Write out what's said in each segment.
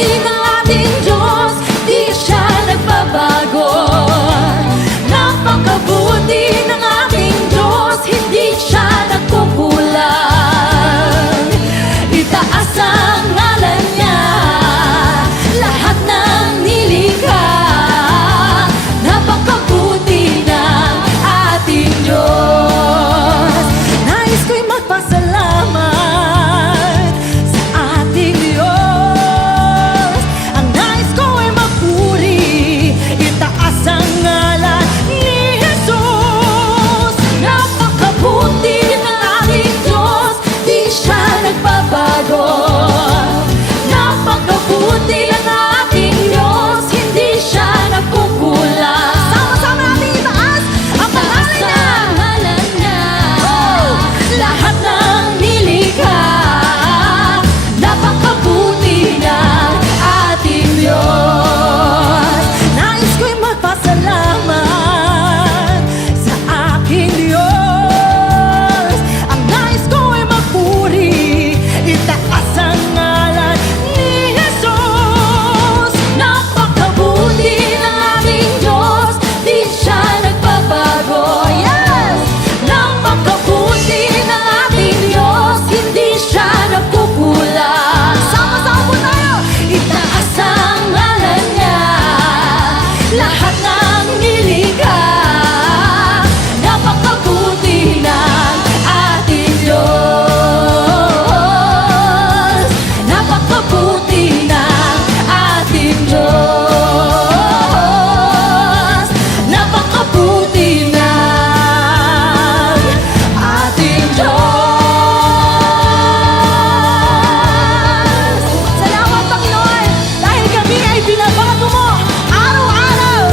ng ating Diyos, di siya nagbabago. Napakabuti ng ating Diyos, hindi siya nagkukulang. Itaas ang ngalan niya, lahat ng nilikha. Napakabuti ng ating Diyos. Nais ko'y magpasalamat sa ating Diyos. Ang nais ko ay magpuri, itaas ang ngalan ni Jesus. Napakabuti ng ating Diyos, di siya nagbabago. Napakabuti ng ating Diyos, hindi siya nagkukulang. Sama-sama natin itaas ang pangalan niya. Lahat ng nilikha, napakabuti ng ating Diyos. Nais ko'y magpasalamat sa aking Diyos. Ang nais ko ay magpuri, itaas ang ngalan ni Jesus. Napakabuti ng ating Diyos, di siya nagbabago. Yes! Napakabuti ng ating Diyos, hindi siya nagkukulang. Sama-sama po tayo! Itaas ang ngalan niya, lahat ng nilikha. Napakabuti ng ating Diyos. Napakabuti ng ating Diyos. Napakabuti ng ating Diyos. Salamat, Panginoon, dahil kami ay binabago mo araw-araw.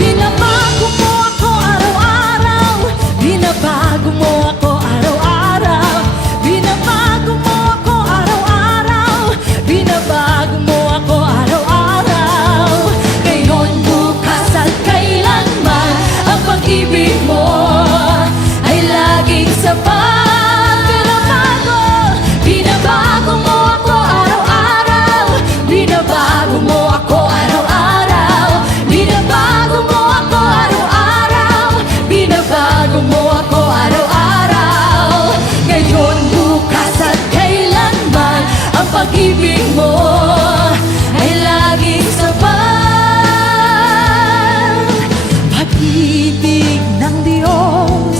Binabago mo ako araw-araw. Binabago mo ako araw-araw. Binabago mo ako araw-araw. Binabago mo ako araw-araw. Ngayon, bukas at kailanman, ang pag-ibig mo ay laging sapat. Binabago mo ako araw-araw. Binabago mo ako araw-araw. Binabago mo ako araw-araw. Binabago mo ako araw-araw. Ngayon, bukas at kailanman, ang pag-ibig mo ay laging sapat. Pag-ibig ng Diyos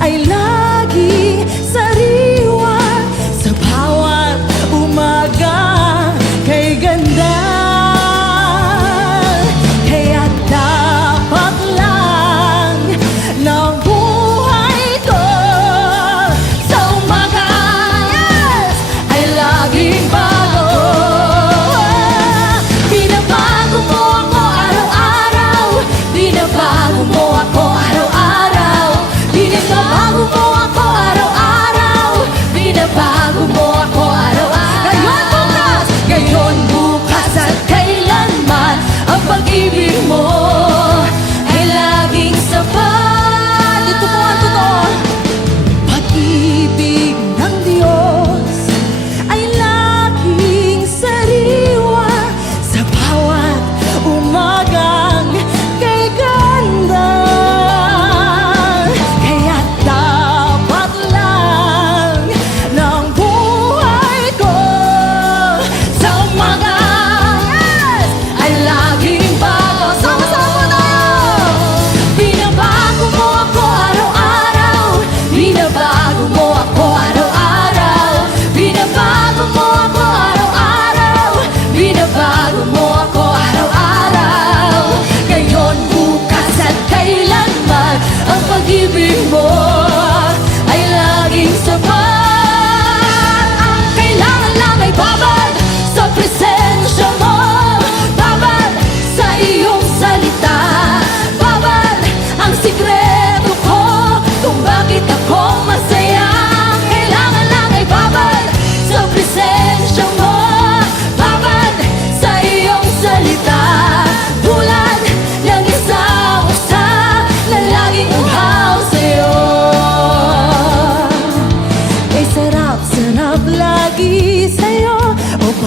ay lagi sariwa sa bawat umaga. Kay ganda, kaya dapat lang ng buhay ko sa umaga, yes, ay laging bago.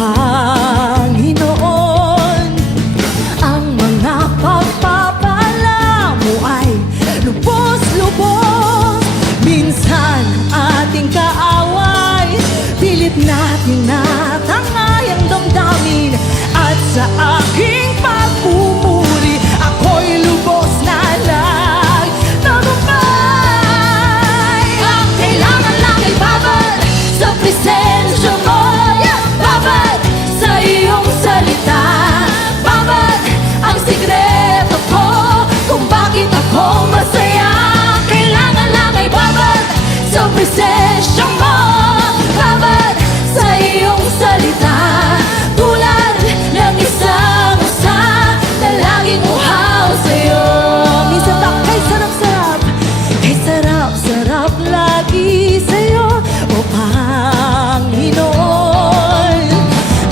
Panginoon. Ang mga pagpapala mo ay lubos-lubos. Minsan ang ating kaaway, pilit natin na tangay ang damdamin. At sa aking pagpupuri, ako'y lubos na nagtagumpay. Ang kailangan lang ay babad sa presensya mo. Babad sa iyong salita. Babad ang sikreto ko kung bakit ako masaya. Kailangan lang ay babad sa presensya mo. Babad sa iyong salita. Tulad ng isang usa na laging uhaw sa'yo. Minsan pa kay sarap-sarap, kay sarap-sarap lagi sa'yo, o Panginoon.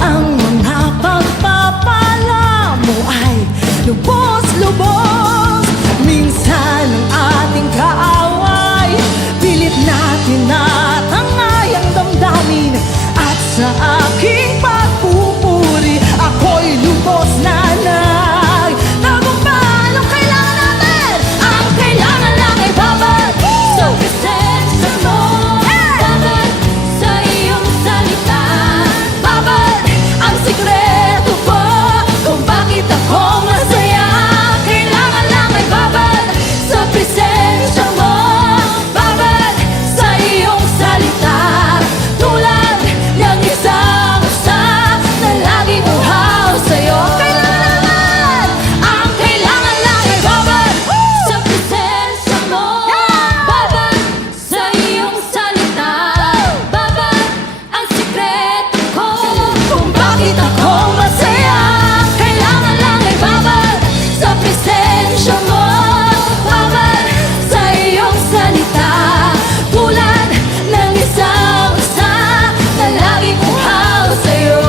Ang mga pagpapala mo ay lubos-lubos. Minsan ang ating kaaway, pilit natin na tangay ang damdamin. At sa aking pagpupuri, ako'y lubos na nagtagumpay. Ang kailangan natin, ang kailangan lang ay babad sa presensya mo. Babad sa iyong salita. Babad ang sikreto ko kung bakit ako masaya. Kailangan lang ay babad sa presensya mo. Babad sa iyong salita. Tulad ng isang usa na laging uhaw sa'yo. Kailangan naman, ang kailangan lang ay babad sa presensya mo. Babad sa iyong salita. Babad ang sikreto ko kung bakit ako masaya. Kailangan lang ay babad sa presensya mo. Babad sa iyong salita. Tulad ng isang usa na laging uhaw sa'yo.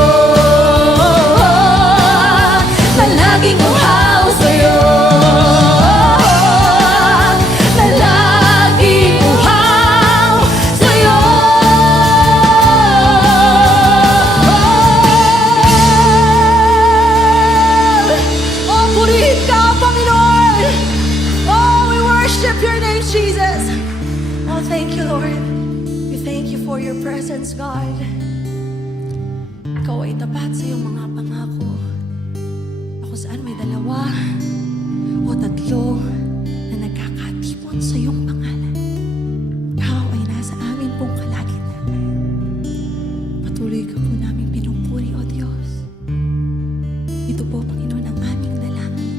Na laging uhaw sa'yo. Na laging uhaw sa'yo. Oh, purihin ka, Panginoon. Oh, we worship your name, Jesus. Oh, thank you, Lord. We thank you for your presence, God. Ikaw ay tapat sa iyong mga pangako. Kung saan may dalawa o tatlo na nagkakatipon sa iyong pangalan, ikaw ay nasa amin pong kalagitnaan. Patuloy ka po namin pinupuri, O Diyos. Ito po, Panginoon, ang aming dalangin.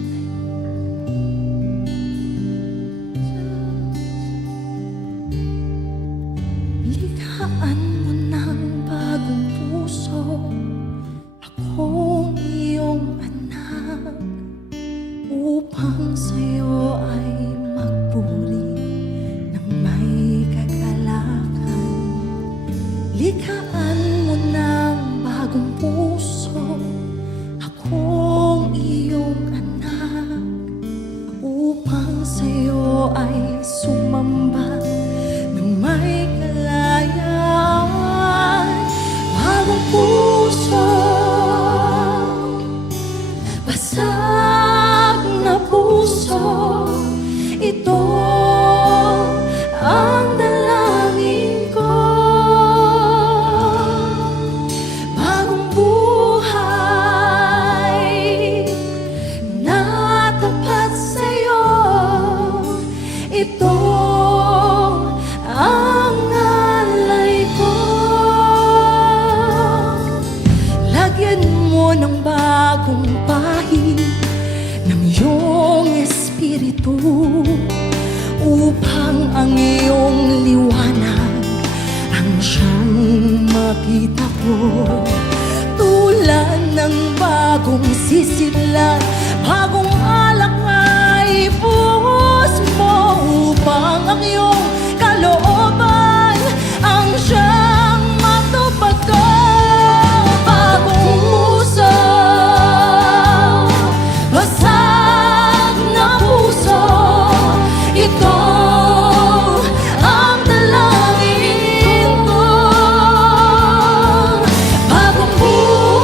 Likhaan mo ng bagong puso, akong iyong anak, upang sa'yo ay magpuri ng may kagalakan. Likhaan mo ng bagong puso, akong iyong anak, upang sa'yo ay sumamba ng may kalayaan. Bagong puso, basag na puso, ito ang dalangin ko. Bagong buhay na tapat sa'yo, ito ang alay ko. Lagyan mo ng bagong pahid ng iyong espiritu, upang ang iyong liwanag ang siyang makita ko. Tulad ng bagong sisidlan, bagong alak ay buhos mo, upang ang iyong kalooban ang siyang matupad ko. Bagong puso, basag na puso, ito ang dalangin ko. Bagong buhay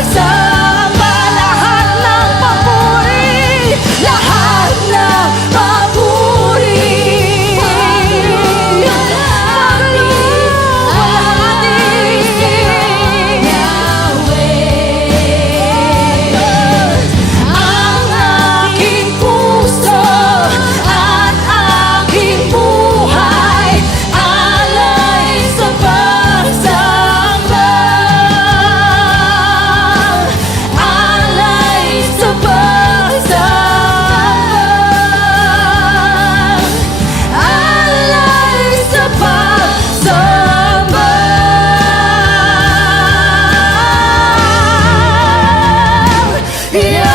pagsamba, lahat ng papuri, lahat ng papuri. Ang aking puso at aking buhay alay sa pagsamba, alay sa pagsamba, alay sa pagsamba. Yahweh,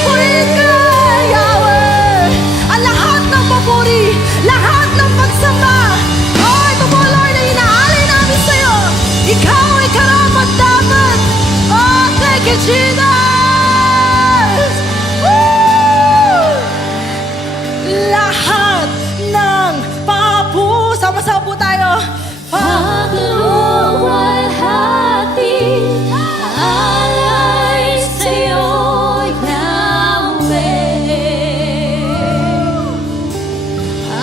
purihin ka, Yahweh. Ang lahat ng papuri, lahat ng pagsamba, ito po, Lord, ay inaalay namin sa'yo. Ikaw ay karapat dapat. Oh, thank you, Jesus. Woo! Lahat ng papu, sama-sama po tayo. Pagluwalhati, alay sa'yo, Yahweh.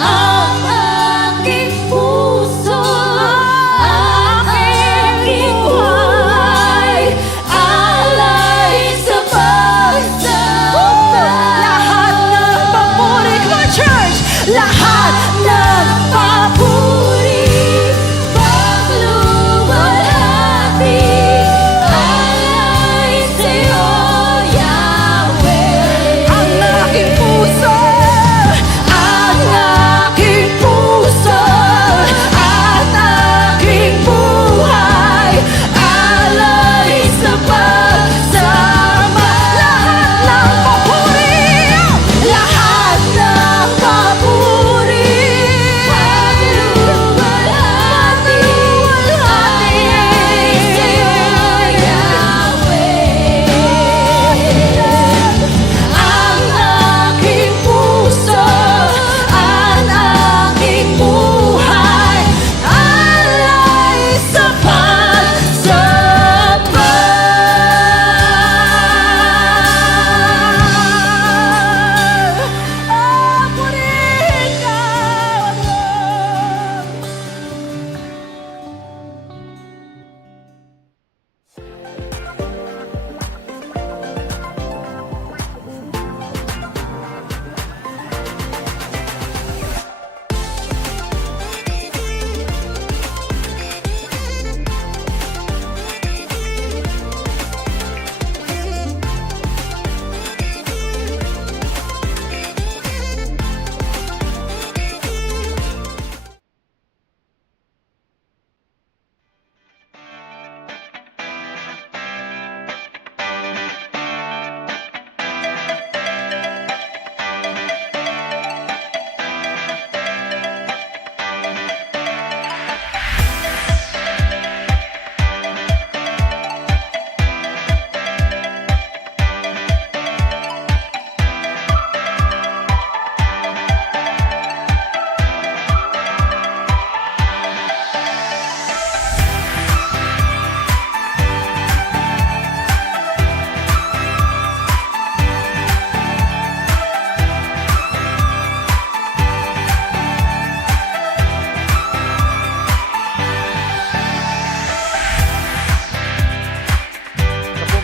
Ang aking puso, ang aking buhay, alay sa pagsamba. Lahat ng papuri, come on, church! Lahat ng papuri, pagluwalhati, alay sa'yo, Yahweh. Ang aking puso, ang aking puso, at aking buhay, alay sa pagsamba. Lahat ng papuri, lahat ng papuri, pagluwalhati, alay sa'yo, Yahweh. Ang aking puso at aking buhay, alay sa pagsamba. Purihin ka, Lord.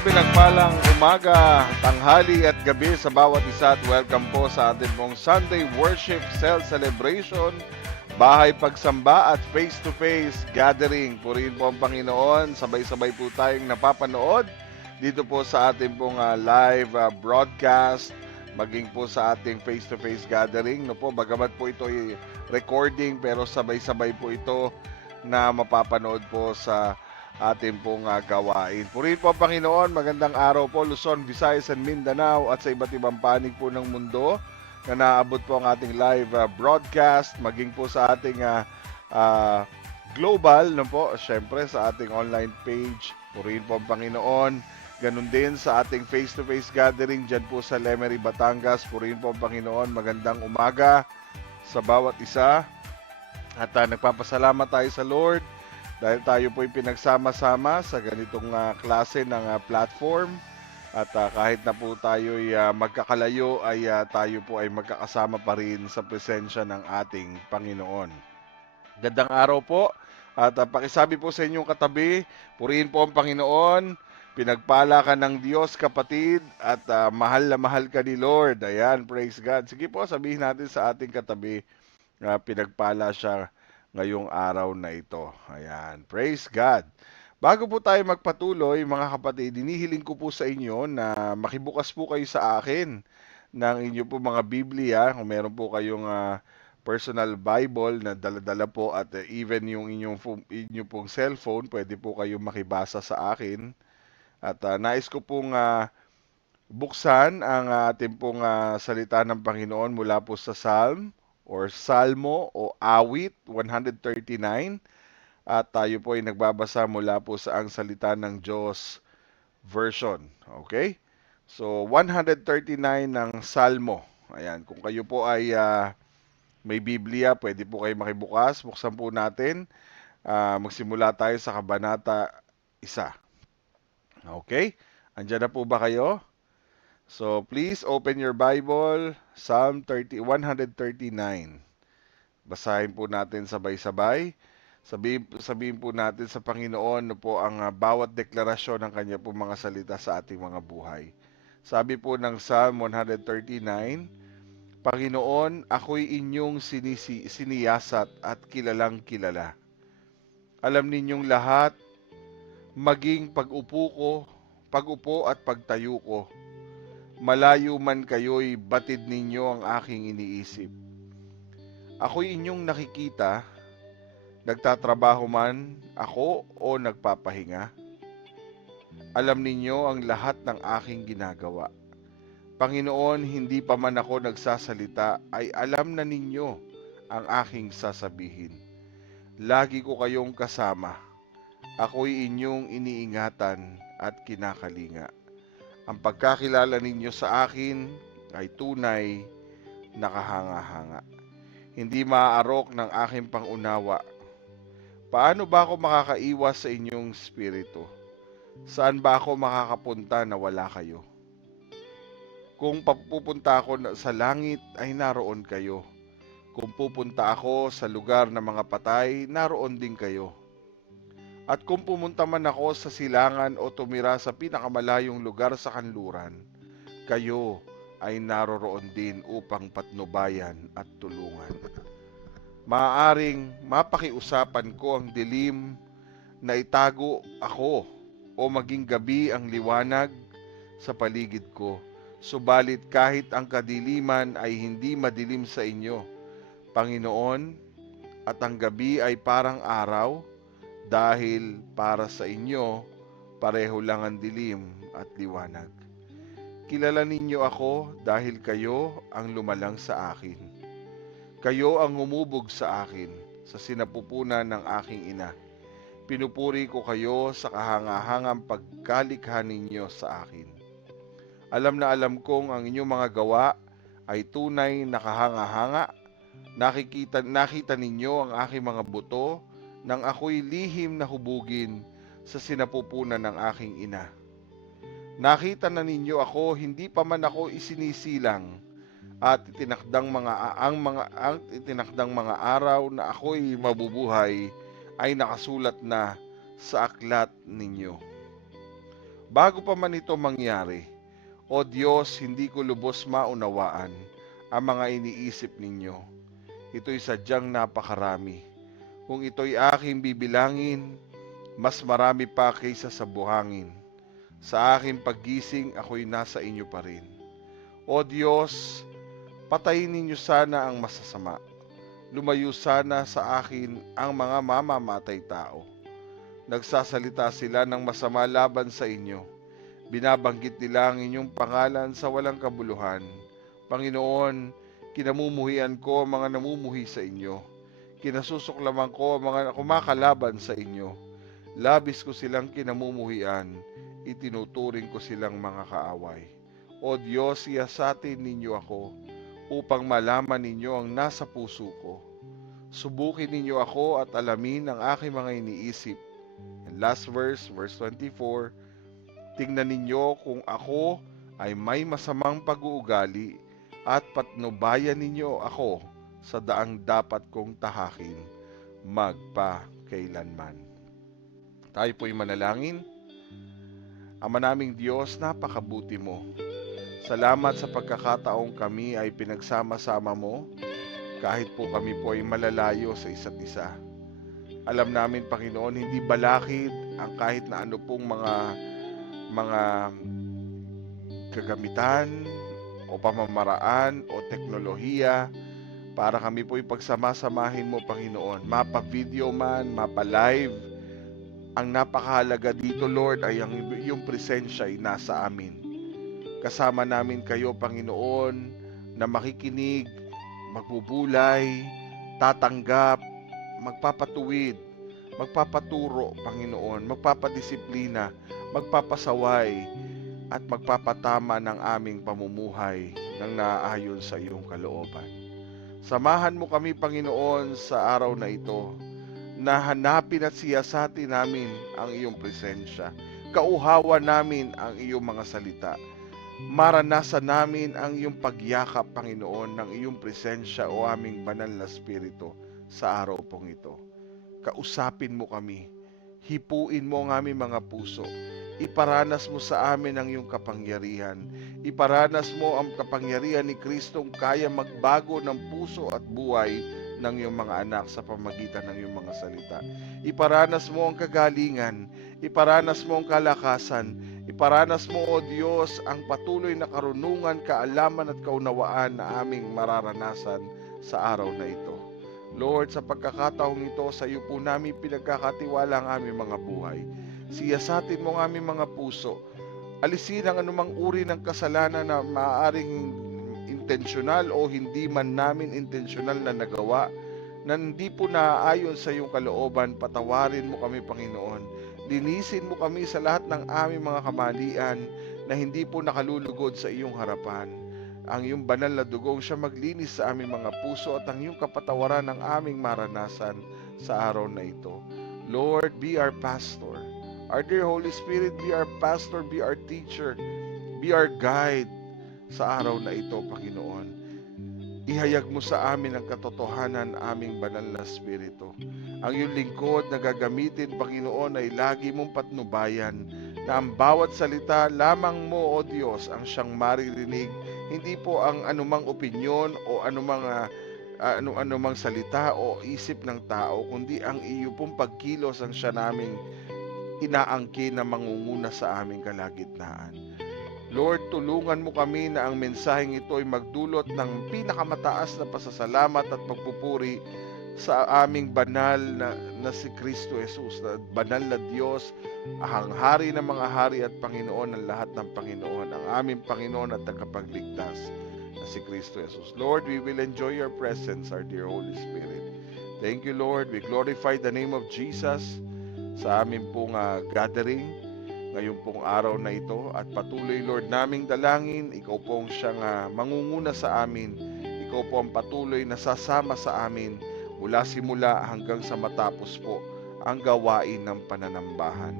Pinagpalang umaga, tanghali at gabi sa bawat isa at welcome po sa ating pong Sunday Worship Cell Celebration, bahay pagsamba at face-to-face gathering. Purihin po ang Panginoon, sabay-sabay po tayong napapanood dito po sa ating pong live broadcast, maging po sa ating face-to-face gathering. No po, bagamat po ito ay recording pero sabay-sabay po ito na mapapanood po sa ating pong gawain. Purihin po ang Panginoon, magandang araw po Luzon, Visayas and Mindanao at sa iba't ibang panig po ng mundo na naabot po ang ating live broadcast, maging po sa ating global, no po, syempre sa ating online page. Purihin po ang Panginoon. Ganun din sa ating face-to-face gathering dyan po sa Lemery, Batangas. Purihin po ang Panginoon. Magandang umaga sa bawat isa. At nagpapasalamat tayo sa Lord Dahil tayo po'y pinagsama-sama sa ganitong klase ng platform at kahit na po tayo'y magkakalayo ay tayo po ay magkakasama pa rin sa presensya ng ating Panginoon. Gandang araw po at pakisabi po sa inyong katabi, purihin po ang Panginoon, pinagpala ka ng Diyos kapatid at mahal na mahal ka ni Lord. Ayan, praise God. Sige po, sabihin natin sa ating katabi na pinagpala siya ngayong araw na ito. Ayan, praise God. Bago po tayo magpatuloy, mga kapatid, inihiling ko po sa inyo na makibukas po kayo sa akin ng inyo po mga Biblia. Kung meron po kayong personal Bible na dala-dala po at even yung inyo pong cellphone, pwede po kayong makibasa sa akin. At nais ko pong buksan ang ating pong salita ng Panginoon mula po sa Psalm or Salmo o Awit 139. At tayo po ay nagbabasa mula po sa ang salita ng Diyos version. Okay? So, 139 ng Salmo. Ayan, kung kayo po ay may Biblia, pwede po kayo makibukas. Buksan po natin. Magsimula tayo sa Kabanata 1. Okay? Andiyan na po ba kayo? So, please open your Bible, Psalm 139. Basahin po natin sabay-sabay. Sabihin po natin sa Panginoon na po ang bawat deklarasyon ng kanya po mga salita sa ating mga buhay. Sabi po ng Psalm 139, Panginoon, ako'y inyong siniyasat at kilalang kilala. Alam ninyong lahat, maging pag-upo at pagtayo ko. Malayo man kayo'y batid ninyo ang aking iniisip. Ako'y inyong nakikita, nagtatrabaho man ako o nagpapahinga. Alam ninyo ang lahat ng aking ginagawa. Panginoon, hindi pa man ako nagsasalita, ay alam na ninyo ang aking sasabihin. Lagi ko kayong kasama. Ako'y inyong iniingatan at kinakalinga. Ang pagkakilala ninyo sa akin ay tunay na kahanga-hanga. Hindi maaarok ng aking pangunawa. Paano ba ako makakaiwas sa inyong spirito? Saan ba ako makakapunta na wala kayo? Kung pupunta ako sa langit ay naroon kayo. Kung pupunta ako sa lugar ng mga patay, naroon din kayo. At kung pumunta man ako sa silangan o tumira sa pinakamalayong lugar sa kanluran, kayo ay naroroon din upang patnubayan at tulungan. Maaaring mapakiusapan ko ang dilim na itago ako o maging gabi ang liwanag sa paligid ko. Subalit kahit ang kadiliman ay hindi madilim sa inyo, Panginoon, at ang gabi ay parang araw, dahil para sa inyo, pareho lang ang dilim at liwanag. Kilala ninyo ako dahil kayo ang lumalang sa akin. Kayo ang umubog sa akin sa sinapupunan ng aking ina. Pinupuri ko kayo sa kahangahangang pagkalikha ninyo sa akin. Alam na alam kong ang inyong mga gawa ay tunay na kahanga-hanga. Nakita ninyo ang aking mga buto nang ako'y lihim na hubugin sa sinapupunan ng aking ina. Nakita na ninyo ako, hindi pa man ako isinisilang, at itinakdang mga araw na ako'y mabubuhay ay nakasulat na sa aklat ninyo. Bago pa man ito mangyari, O Diyos, hindi ko lubos maunawaan ang mga iniisip ninyo. Ito'y sadyang napakarami. Kung ito'y aking bibilangin, mas marami pa kaysa sa buhangin. Sa aking paggising, ako'y nasa inyo pa rin. O Diyos, patayin ninyo sana ang masasama. Lumayo sana sa akin ang mga mamamatay tao. Nagsasalita sila ng masama laban sa inyo. Binabanggit nila ang inyong pangalan sa walang kabuluhan. Panginoon, kinamumuhian ko ang mga namumuhi sa inyo. Kinasusuklaman ko ang mga kumakalaban sa inyo. Labis ko silang kinamumuhian, itinuturing ko silang mga kaaway. O Diyos, siyasatin ninyo ako, upang malaman ninyo ang nasa puso ko. Subukin ninyo ako at alamin ang aking mga iniisip. And last verse, verse 24, tingnan ninyo kung ako ay may masamang pag-uugali at patnubayan ninyo ako sa daang dapat kong tahakin magpakailanman. Tayo po'y manalangin. Ama naming Diyos, napakabuti mo. Salamat sa pagkakataong kami ay pinagsama-sama mo kahit po kami po ay malalayo sa isa't isa. Alam namin, Panginoon, hindi balakid ang kahit na ano pong mga kagamitan o pamamaraan o teknolohiya para kami po ipagsama-samahin mo, Panginoon. Mapa-video man, mapa-live. Ang napakahalaga dito, Lord, ay ang iyong presensya ay nasa amin. Kasama namin kayo, Panginoon, na makikinig, magbubulay, tatanggap, magpapatuwid, magpapaturo, Panginoon, magpapadisiplina, magpapasaway, at magpapatama ng aming pamumuhay ng naaayon sa iyong kalooban. Samahan mo kami, Panginoon, sa araw na ito, na hanapin at siyasatin namin ang iyong presensya. Kauhawan namin ang iyong mga salita. Maranasan namin ang iyong pagyakap, Panginoon, ng iyong presensya o aming banal na spirito sa araw pong ito. Kausapin mo kami. Hipuin mo ang aming mga puso. Iparanas mo sa amin ang iyong kapangyarihan. Iparanas mo ang kapangyarihan ni Kristong kaya magbago ng puso at buhay ng iyong mga anak sa pamagitan ng iyong mga salita. Iparanas mo ang kagalingan. Iparanas mo ang kalakasan. Iparanas mo, O Diyos, ang patuloy na karunungan, kaalaman at kaunawaan na aming mararanasan sa araw na ito. Lord, sa pagkakataong ito, sa iyo po namin pinagkakatiwala ang aming mga buhay. Siyasatin mo ang aming mga puso. Alisin ang anumang uri ng kasalanan na maaaring intensyonal o hindi man namin intensyonal na nagawa, na hindi po naaayon sa iyong kalooban. Patawarin mo kami, Panginoon. Linisin mo kami sa lahat ng aming mga kamalian na hindi po nakalulugod sa iyong harapan. Ang iyong banal na dugong siya maglinis sa aming mga puso at ang iyong kapatawaran ng aming maranasan sa araw na ito. Lord, be our pastor. Our dear Holy Spirit, be our pastor, be our teacher, be our guide sa araw na ito, Panginoon. Ihayag mo sa amin ang katotohanan aming banal na spirito. Ang iyong lingkod na gagamitin, Panginoon, ay lagi mong patnubayan na ang bawat salita lamang mo, O Diyos, ang siyang maririnig, hindi po ang anumang opinyon o anumang salita o isip ng tao, kundi ang iyo pong pagkilos ang siya naming inaangkin na mangunguna sa aming kalagitnaan. Lord, tulungan mo kami na ang mensaheng ito ay magdulot ng pinakamataas na pasasalamat at pagpupuri sa aming banal na si Kristo Jesus, na banal na Diyos, ang hari ng mga hari at Panginoon ng lahat ng Panginoon, ang aming Panginoon at tagapagligtas na si Kristo Jesus. Lord, we will enjoy your presence, our dear Holy Spirit. Thank you, Lord. We glorify the name of Jesus sa aming pong gathering ngayon pong araw na ito, at patuloy, Lord, naming dalangin, ikaw po ang siyang mangunguna sa amin, ikaw po ang patuloy na sasama sa amin mula simula hanggang sa matapos po ang gawain ng pananambahan.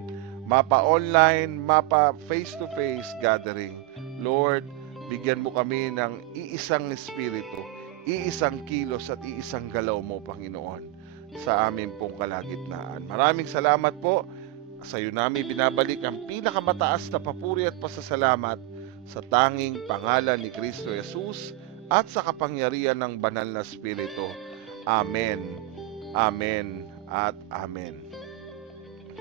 Mapa online, mapa face-to-face gathering. Lord, bigyan mo kami ng iisang espiritu, iisang kilos at iisang galaw mo, Panginoon, sa amin pong kalagitnaan. Maraming salamat po. Sa iyo namin binabalik ang pinakamataas na papuri at pasasalamat sa tanging pangalan ni Kristo Jesus at sa kapangyarihan ng banal na Espiritu. Amen, amen, at amen.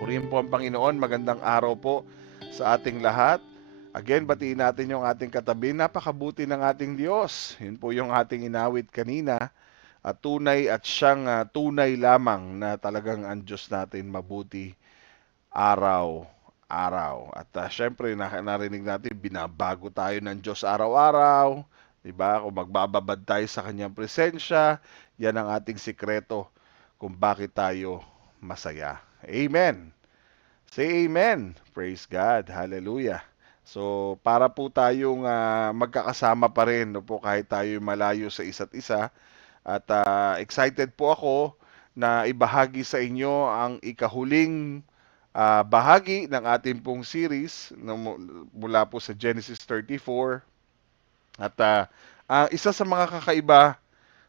Purihin po ang Panginoon. Magandang araw po sa ating lahat. Again, batiin natin yung ating katabi. Napakabuti ng ating Diyos. Yun po yung ating inawit kanina. At tunay at siyang tunay lamang na talagang ang Diyos natin mabuti araw-araw. At syempre, narinig natin, binabago tayo ng Diyos araw-araw. Diba? Kung magbababad tayo sa kanyang presensya, yan ang ating sikreto kung bakit tayo masaya. Amen. Say amen. Praise God. Hallelujah. So, para po tayong magkakasama pa rin, no po, kahit tayo malayo sa isa't isa, At excited po ako na ibahagi sa inyo ang ikahuling bahagi ng ating pong series mula po sa Genesis 34. At ang isa sa mga kakaiba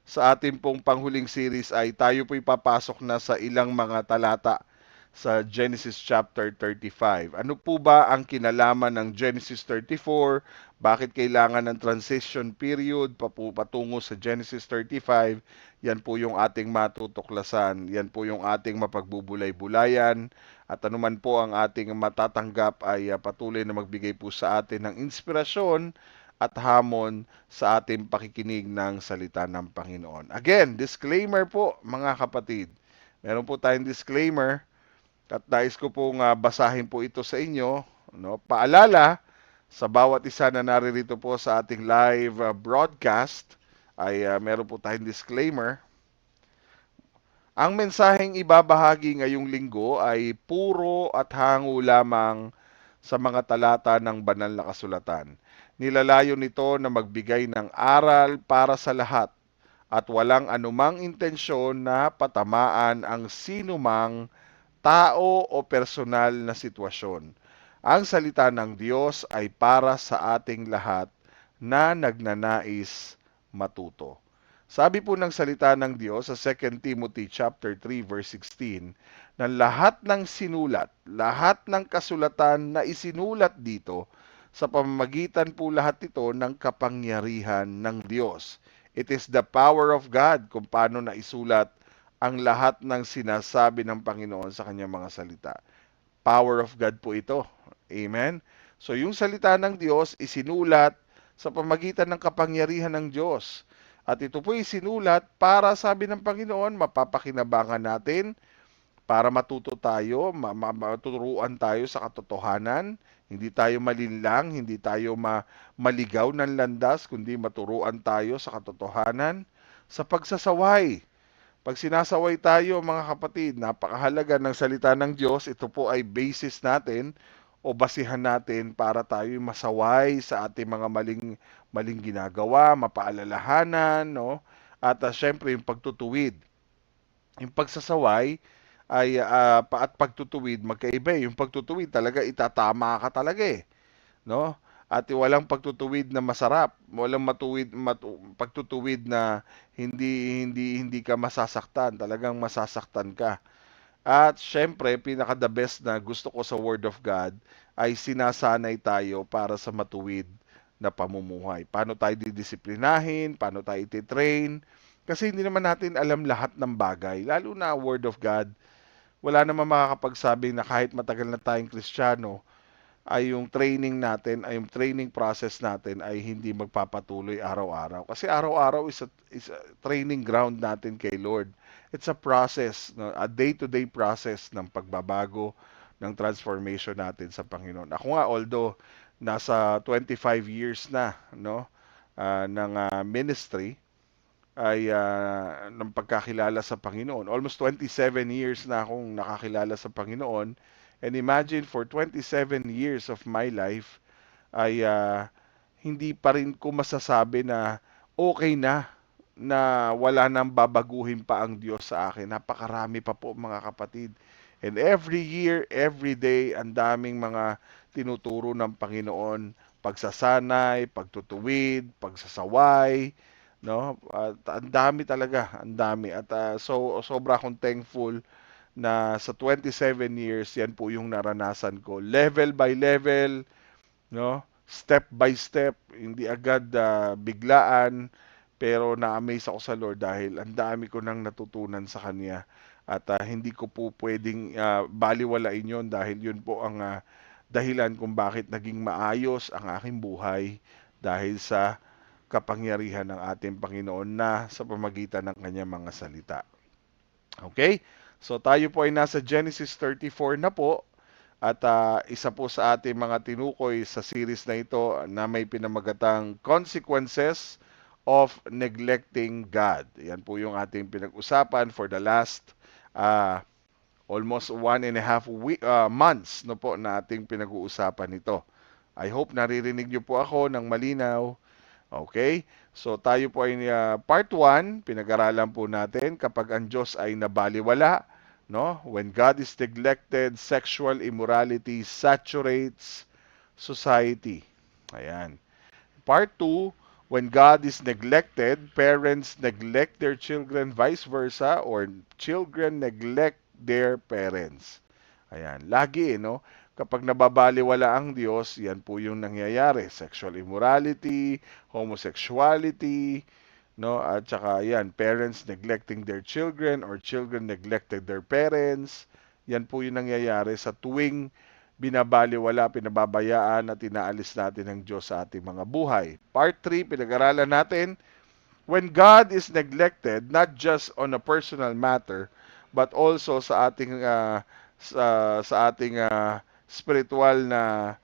sa ating pong panghuling series ay tayo po'y papasok na sa ilang mga talata sa Genesis chapter 35. Ano po ba ang kinalaman ng Genesis 34? Bakit kailangan ng transition period patungo sa Genesis 35? Yan po yung ating matutuklasan. Yan po yung ating mapagbubulay-bulayan. At anuman po ang ating matatanggap ay patuloy na magbigay po sa atin ng inspirasyon at hamon sa ating pakikinig ng salita ng Panginoon. Again, disclaimer po mga kapatid. Meron po tayong disclaimer at nais ko pong basahin po ito sa inyo. No? Paalala, sa bawat isa na naririto po sa ating live broadcast, ay meron po tayong disclaimer. Ang mensaheng ibabahagi ngayong linggo ay puro at hango lamang sa mga talata ng banal na kasulatan. Nilalayo nito na magbigay ng aral para sa lahat at walang anumang intensyon na patamaan ang sinumang tao o personal na sitwasyon. Ang salita ng Diyos ay para sa ating lahat na nagnanais matuto. Sabi po ng salita ng Diyos sa 2 Timothy chapter 3 verse 16 na lahat ng sinulat, lahat ng kasulatan na isinulat dito sa pamamagitan po lahat ito ng kapangyarihan ng Diyos. It is the power of God kung paano naisulat ang lahat ng sinasabi ng Panginoon sa kanyang mga salita. Power of God po ito. Amen? So yung salita ng Diyos isinulat sa pamagitan ng kapangyarihan ng Diyos. At ito po isinulat para, sabi ng Panginoon, mapapakinabangan natin, para matuto tayo, matuturuan tayo sa katotohanan, hindi tayo malinlang, hindi tayo maligaw ng landas, kundi maturuan tayo sa katotohanan, sa pagsasaway. Pag sinasaway tayo mga kapatid, napakahalaga ng salita ng Diyos. Ito po ay basis natin o basihan natin para tayo masaway sa ating mga maling ginagawa, mapaalalahanan, no? At syempre yung pagtutuwid. Yung pagsasaway ay at pagtutuwid magkaiba. Yung pagtutuwid talaga itatama ka talaga no? At walang pagtutuwid na masarap, walang pagtutuwid na hindi ka masasaktan, talagang masasaktan ka. At syempre, pinaka the best na gusto ko sa Word of God ay sinasanay tayo para sa matuwid na pamumuhay. Paano tayo didisiplinahin, paano tayo ititrain, kasi hindi naman natin alam lahat ng bagay, lalo na Word of God. Wala naman makakapagsabi na kahit matagal na tayong Kristiyano, ay yung training natin, ay yung training process natin ay hindi magpapatuloy araw-araw. Kasi araw-araw is a training ground natin kay Lord. It's a process, no? A day-to-day process ng pagbabago, ng transformation natin sa Panginoon. Ako nga, although nasa 25 years na no, ng ministry, ay ng pagkakilala sa Panginoon. Almost 27 years na akong nakakilala sa Panginoon. And imagine for 27 years of my life ay hindi pa rin ko masasabi na okay na wala nang babaguhin pa ang Diyos sa akin. Napakarami pa po mga kapatid. And every year, every day, ang daming mga tinuturo ng Panginoon. Pagsasanay, pagtutuwid, pagsasaway, no? At ang dami talaga, ang dami. At sobra akong thankful na sa 27 years, yan po yung naranasan ko. Level by level, no? Step by step, hindi agad biglaan, pero na-amaze ako sa Lord dahil ang dami ko nang natutunan sa Kanya. At hindi ko po pwedeng baliwalain yon dahil yun po ang dahilan kung bakit naging maayos ang aking buhay dahil sa kapangyarihan ng ating Panginoon na sa pamagitan ng kanyang mga salita. Okay? So tayo po ay nasa Genesis 34 na po at isa po sa ating mga tinukoy sa series na ito na may pinamagatang Consequences of Neglecting God. Yan po yung ating pinag-usapan for the last uh, almost 1.5 months no po na ating pinag-uusapan ito. I hope naririnig niyo po ako ng malinaw. Okay? So tayo po ay part 1, pinag-aralan po natin kapag ang Diyos ay nabaliwala, no? When God is neglected, sexual immorality saturates society. Ayan. Part 2, when God is neglected, parents neglect their children, vice versa, or children neglect their parents. Ayan, lagi, no? Kapag nababaliwala ang Diyos, yan po yung nangyayari. Sexual immorality, homosexuality, no? At saka yan, parents neglecting their children or children neglected their parents. Yan po yung nangyayari sa tuwing binabaliwala, pinababayaan at inaalis natin ng Diyos sa ating mga buhay. Part 3, pinag-aralan natin, when God is neglected, not just on a personal matter, but also sa ating sa ating spiritual na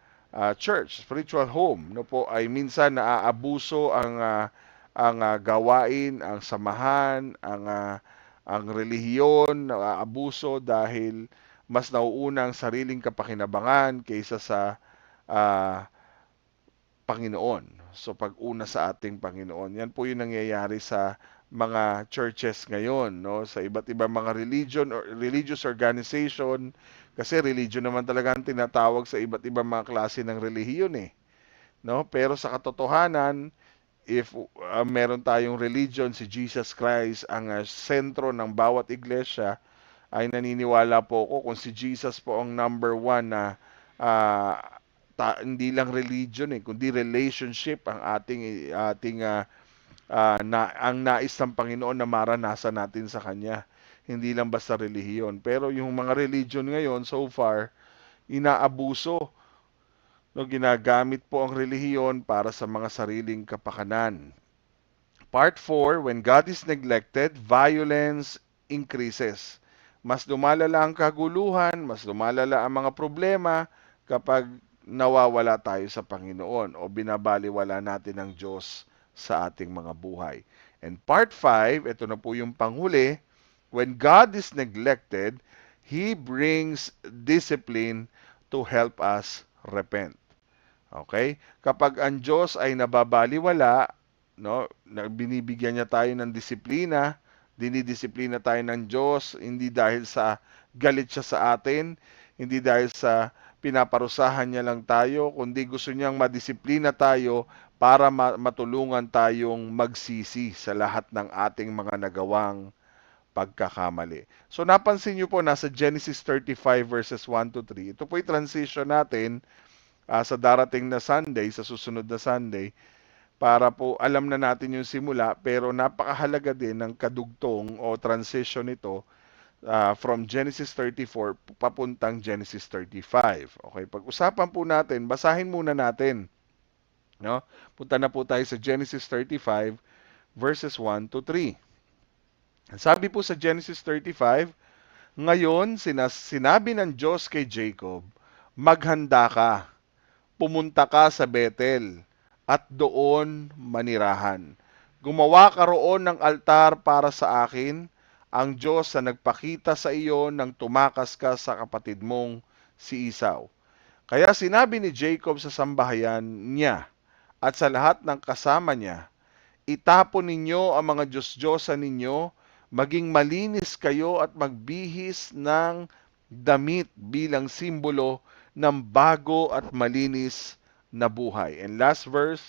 church, spiritual home, no po ay minsan naaabuso ang gawain, ang samahan, ang relihiyon, naaabuso dahil mas nauuna ang sariling kapakinabangan kaysa sa ah, Panginoon. So pag-una sa ating Panginoon. Yan po yung nangyayari sa mga churches ngayon, no? Sa iba't ibang mga religion or religious organization, kasi religion naman talaga ang tinatawag sa iba't ibang mga klase ng relihiyon eh, no? Pero sa katotohanan, if meron tayong religion, si Jesus Christ ang sentro ng bawat iglesia, ay naniniwala po ako kung si Jesus po ang number one na ah, hindi lang religion eh, kundi relationship ang ang nais ng Panginoon na maranasan natin sa Kanya. Hindi lang basta relihiyon. Pero yung mga religion ngayon, so far, inaabuso. No, ginagamit po ang relihiyon para sa mga sariling kapakanan. Part 4, when God is neglected, violence increases. Mas lumalala ang kaguluhan, mas lumalala ang mga problema kapag nawawala tayo sa Panginoon o binabaliwala natin ang Diyos sa ating mga buhay. And part 5, ito na po yung panghuli, when God is neglected, He brings discipline to help us repent. Okay? Kapag ang Diyos ay nababaliwala, no, binibigyan niya tayo ng disiplina, dinidisiplina tayo ng Diyos, hindi dahil sa galit siya sa atin, hindi dahil sa pinaparusahan niya lang tayo, kundi gusto niyang madisiplina tayo para matulungan tayong magsisi sa lahat ng ating mga nagawang pagkakamali. So napansin niyo po, nasa Genesis 35 verses 1 to 3. Ito po yung transition natin sa darating na Sunday, sa susunod na Sunday, para po alam na natin yung simula, pero napakahalaga din ng kadugtong o transition nito from Genesis 34 papuntang Genesis 35. Okay, pag-usapan po natin, basahin muna natin. No? Punta na po tayo sa Genesis 35 verses 1 to 3. Sabi po sa Genesis 35, ngayon sinabi ng Diyos kay Jacob, maghanda ka, pumunta ka sa Bethel at doon manirahan. Gumawa ka roon ng altar para sa akin, ang Diyos na nagpakita sa iyo nang tumakas ka sa kapatid mong si Esau. Kaya sinabi ni Jacob sa sambahayan niya at sa lahat ng kasama niya, itapon ninyo ang mga Diyos-Diyosan ninyo, maging malinis kayo at magbihis ng damit bilang simbolo ng bago at malinis na buhay. And last verse,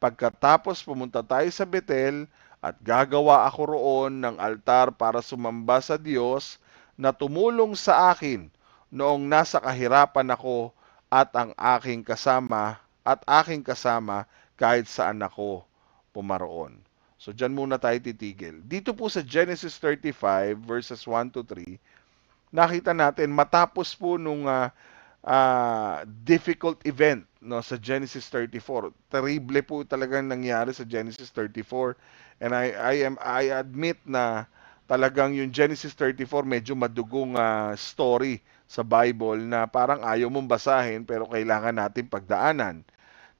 pagkatapos pumunta tayo sa Betel at gagawa ako roon ng altar para sumamba sa Diyos na tumulong sa akin noong nasa kahirapan ako at aking kasama kahit saan ako pumaroon. So dyan muna tayo titigil. Dito po sa Genesis 35 verses 1 to 3, nakita natin matapos po nung difficult event no sa Genesis 34. Terrible po talagang nangyari sa Genesis 34. And I admit na talagang yung Genesis 34 medyo madugong story sa Bible na parang ayaw mong basahin pero kailangan natin pagdaanan.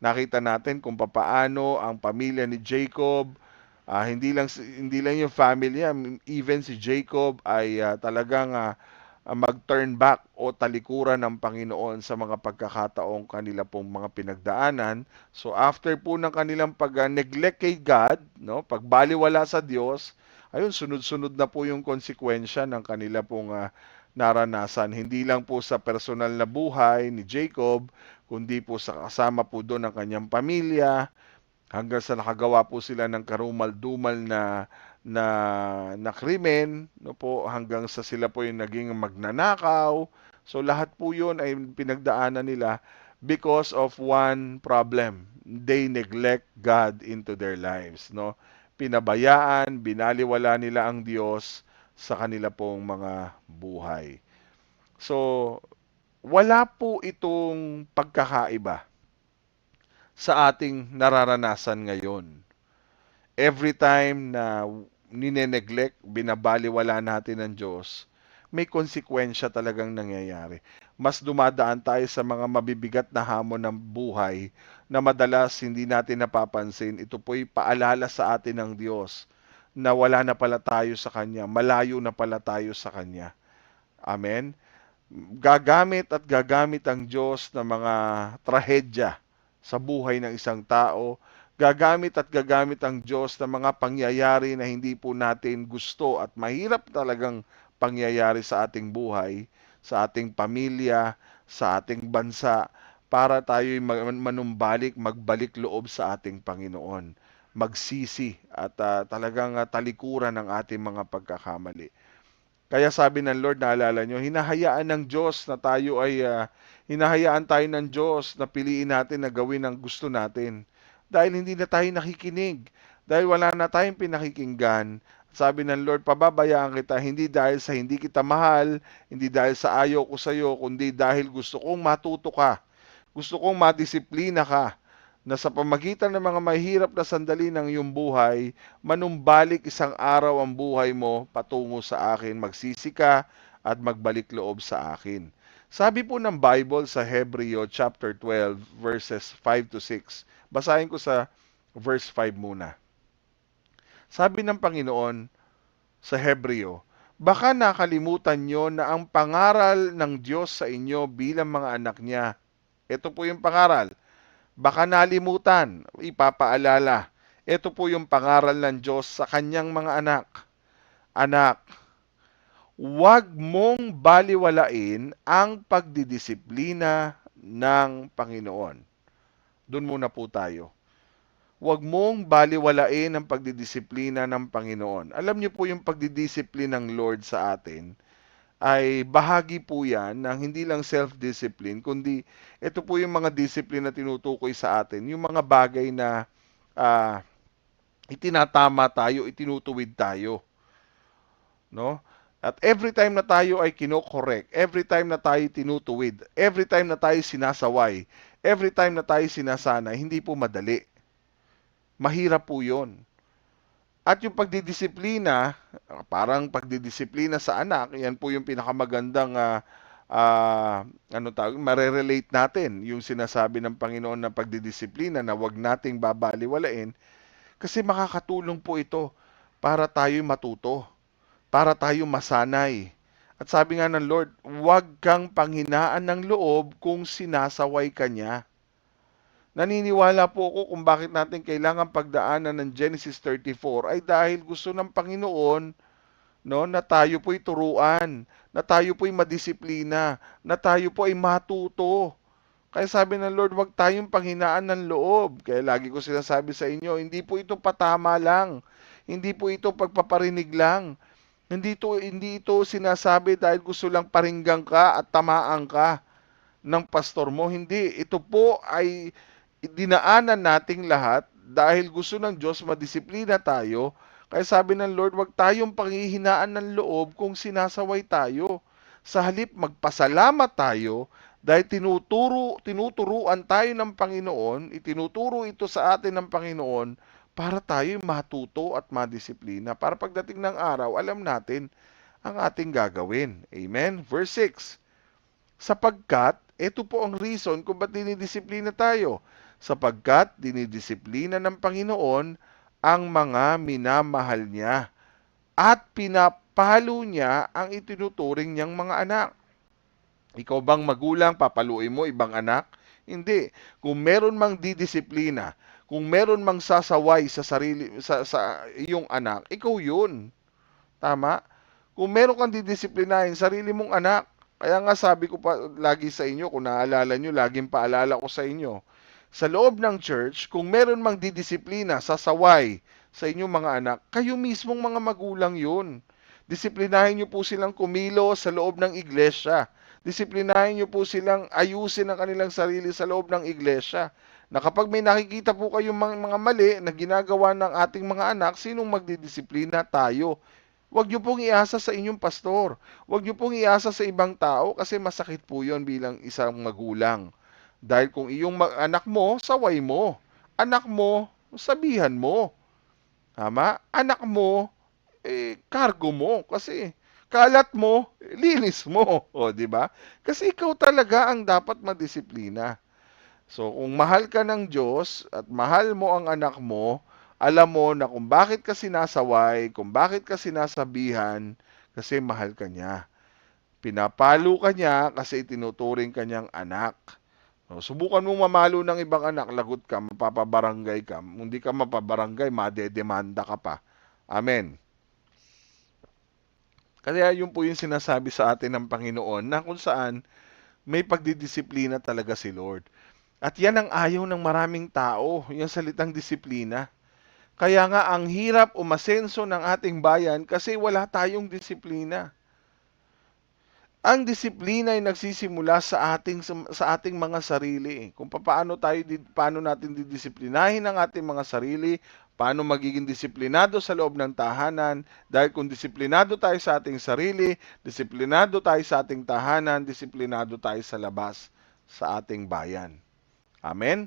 Nakita natin kung papaano ang pamilya ni Jacob, hindi lang yung family niya, even si Jacob ay talagang mag-turn back o talikuran ng Panginoon sa mga pagkakataong kanila pong mga pinagdaanan. So after po ng kanilang pag-neglect kay God, no, pagbaliwala sa Diyos, ayun, sunod-sunod na po yung konsekwensya ng kanila pong naranasan. Hindi lang po sa personal na buhay ni Jacob, kundi po sa kasama po doon ng kanyang pamilya, hanggang sa nakagawa po sila ng karumal-dumal na na krimen, no po, hanggang sa sila po yung naging magnanakaw. So lahat po 'yon ay pinagdaanan nila because of one problem. They neglect God into their lives, no? Pinabayaan, binaliwala nila ang Diyos sa kanila pong mga buhay. So, wala po itong pagkakaiba sa ating nararanasan ngayon. Every time na nineneglect, binabaliwala natin ng Diyos, may konsekwensya talagang nangyayari. Mas dumadaan tayo sa mga mabibigat na hamon ng buhay na madalas hindi natin napapansin. Ito po'y paalala sa atin ng Diyos na wala na pala tayo sa Kanya, malayo na pala tayo sa Kanya. Amen? Gagamit at gagamit ang Diyos ng mga trahedya sa buhay ng isang tao. Gagamit at gagamit ang Diyos ng mga pangyayari na hindi po natin gusto at mahirap talagang pangyayari sa ating buhay, sa ating pamilya, sa ating bansa, para tayo'y manumbalik, magbalik loob sa ating Panginoon, magsisi at talagang talikuran ang ating mga pagkakamali. Kaya sabi ng Lord, naalala nyo, hinahayaan ng Diyos na tayo ay, hinahayaan tayo ng Diyos na piliin natin na gawin ang gusto natin. Dahil hindi na tayo nakikinig. Dahil wala na tayong pinakikinggan. Sabi ng Lord, pababayaan kita, hindi dahil sa hindi kita mahal, hindi dahil sa ayaw ko sa iyo, kundi dahil gusto kong matuto ka. Gusto kong madisiplina ka na sa pamagitan ng mga mahirap na sandali ng iyong buhay, manumbalik isang araw ang buhay mo patungo sa akin, magsisi ka at magbalik loob sa akin. Sabi po ng Bible sa Hebreo chapter 12 verses 5 to 6. Basahin ko sa verse 5 muna. Sabi ng Panginoon sa Hebreo, baka nakalimutan nyo na ang pangaral ng Diyos sa inyo bilang mga anak niya. Ito po yung pangaral. Baka nalimutan, ipapaalala. Ito po yung pangaral ng Diyos sa kanyang mga anak. Anak, huwag mong baliwalain ang pagdidisiplina ng Panginoon. Doon muna po tayo. Huwag mong baliwalain ang pagdidisiplina ng Panginoon. Alam niyo po yung pagdidisiplina ng Lord sa atin ay bahagi po yan ng hindi lang self-discipline, kundi ito po yung mga discipline na tinutukoy sa atin, yung mga bagay na ah, itinatama tayo, itinutuwid tayo, no? At every time na tayo ay kino-correct, every time na tayo tinutuwid, every time na tayo sinasaway, every time na tayo sinasana, hindi po madali. Mahirap po 'yon. At yung pagdidisiplina, parang pagdidisiplina sa anak, yan po yung pinakamagandang ano tawag, marerelate natin yung sinasabi ng Panginoon na pagdidisiplina na wag nating babaliwalain kasi makakatulong po ito para tayo matuto, para tayo masanay. At sabi nga ng Lord, huwag kang panghinaan ng loob kung sinasaway ka niya. Naniniwala po ako kung bakit natin kailangan pagdaanan ng Genesis 34 ay dahil gusto ng Panginoon, no, na tayo po'y turuan, na tayo po'y madisiplina, na tayo po ay matuto. Kaya sabi ng Lord, wag tayong panghinaan ng loob. Kaya lagi ko sinasabi sa inyo, hindi po ito patama lang. Hindi po ito pagpaparinig lang. Hindi ito sinasabi dahil gusto lang paringgan ka at tamaan ka ng pastor mo. Hindi. Ito po ay dinaanan nating lahat dahil gusto ng Diyos madisiplina tayo. Kaya sabi ng Lord, wag tayong panghihinaan ng loob kung sinasaway tayo. Sa halip magpasalamat tayo dahil tinuturuan tayo ng Panginoon, itinuturo ito sa atin ng Panginoon para tayo matuto at madisiplina. Para pagdating ng araw, alam natin ang ating gagawin. Amen? Verse 6. Sapagkat, ito po ang reason kung ba't dinidisiplina tayo. Sapagkat dinidisiplina ng Panginoon ang mga minamahal niya at pinapalo niya ang itinuturing niyang mga anak. Ikaw bang magulang, papaluin mo ibang anak? Hindi. Kung meron mang didisiplina, kung meron mang sasaway sa sarili sa iyong anak, ikaw 'yun. Tama? Kung meron kang didisiplinahin sarili mong anak, kaya nga sabi ko pa lagi sa inyo, kung naalala nyo, laging paalala ko sa inyo, sa loob ng church, kung meron mang didisiplina, sasaway sa inyong mga anak, kayo mismong mga magulang yun. Disiplinahin nyo po silang kumilo sa loob ng iglesia. Disiplinahin nyo po silang ayusin ang kanilang sarili sa loob ng iglesia. Na kapag may nakikita po kayong mga mali na ginagawa ng ating mga anak, sinong magdidisiplina? Tayo. Huwag niyo pong iasa sa inyong pastor. Huwag niyo pong iasa sa ibang tao kasi masakit po yon bilang isang magulang. Dahil kung anak mo, saway mo. Anak mo, sabihan mo. Tama? Anak mo, kargo mo. Kasi kalat mo, linis mo. O, di ba? Kasi ikaw talaga ang dapat madisiplina. So, kung mahal ka ng Diyos at mahal mo ang anak mo, alam mo na kung bakit ka sinasaway, kung bakit ka sinasabihan, kasi mahal ka niya. Pinapalo ka niya kasi itinuturing ka niyang anak. So, subukan mong mamalo ng ibang anak, lagot ka, mapapabarangay ka. Kung hindi ka mapabarangay, madedemanda ka pa. Amen. Kaya yun po yung sinasabi sa atin ng Panginoon na kung saan may pagdidisiplina talaga si Lord. At yan ang ayaw ng maraming tao, yung salitang disiplina. Kaya nga ang hirap umasenso ng ating bayan kasi wala tayong disiplina. Ang disiplina ay nagsisimula sa ating mga sarili. Kung paano natin didisiplinahin ang ating mga sarili, paano magiging disiplinado sa loob ng tahanan, dahil kung disiplinado tayo sa ating sarili, disiplinado tayo sa ating tahanan, disiplinado tayo sa labas sa ating bayan. Amen.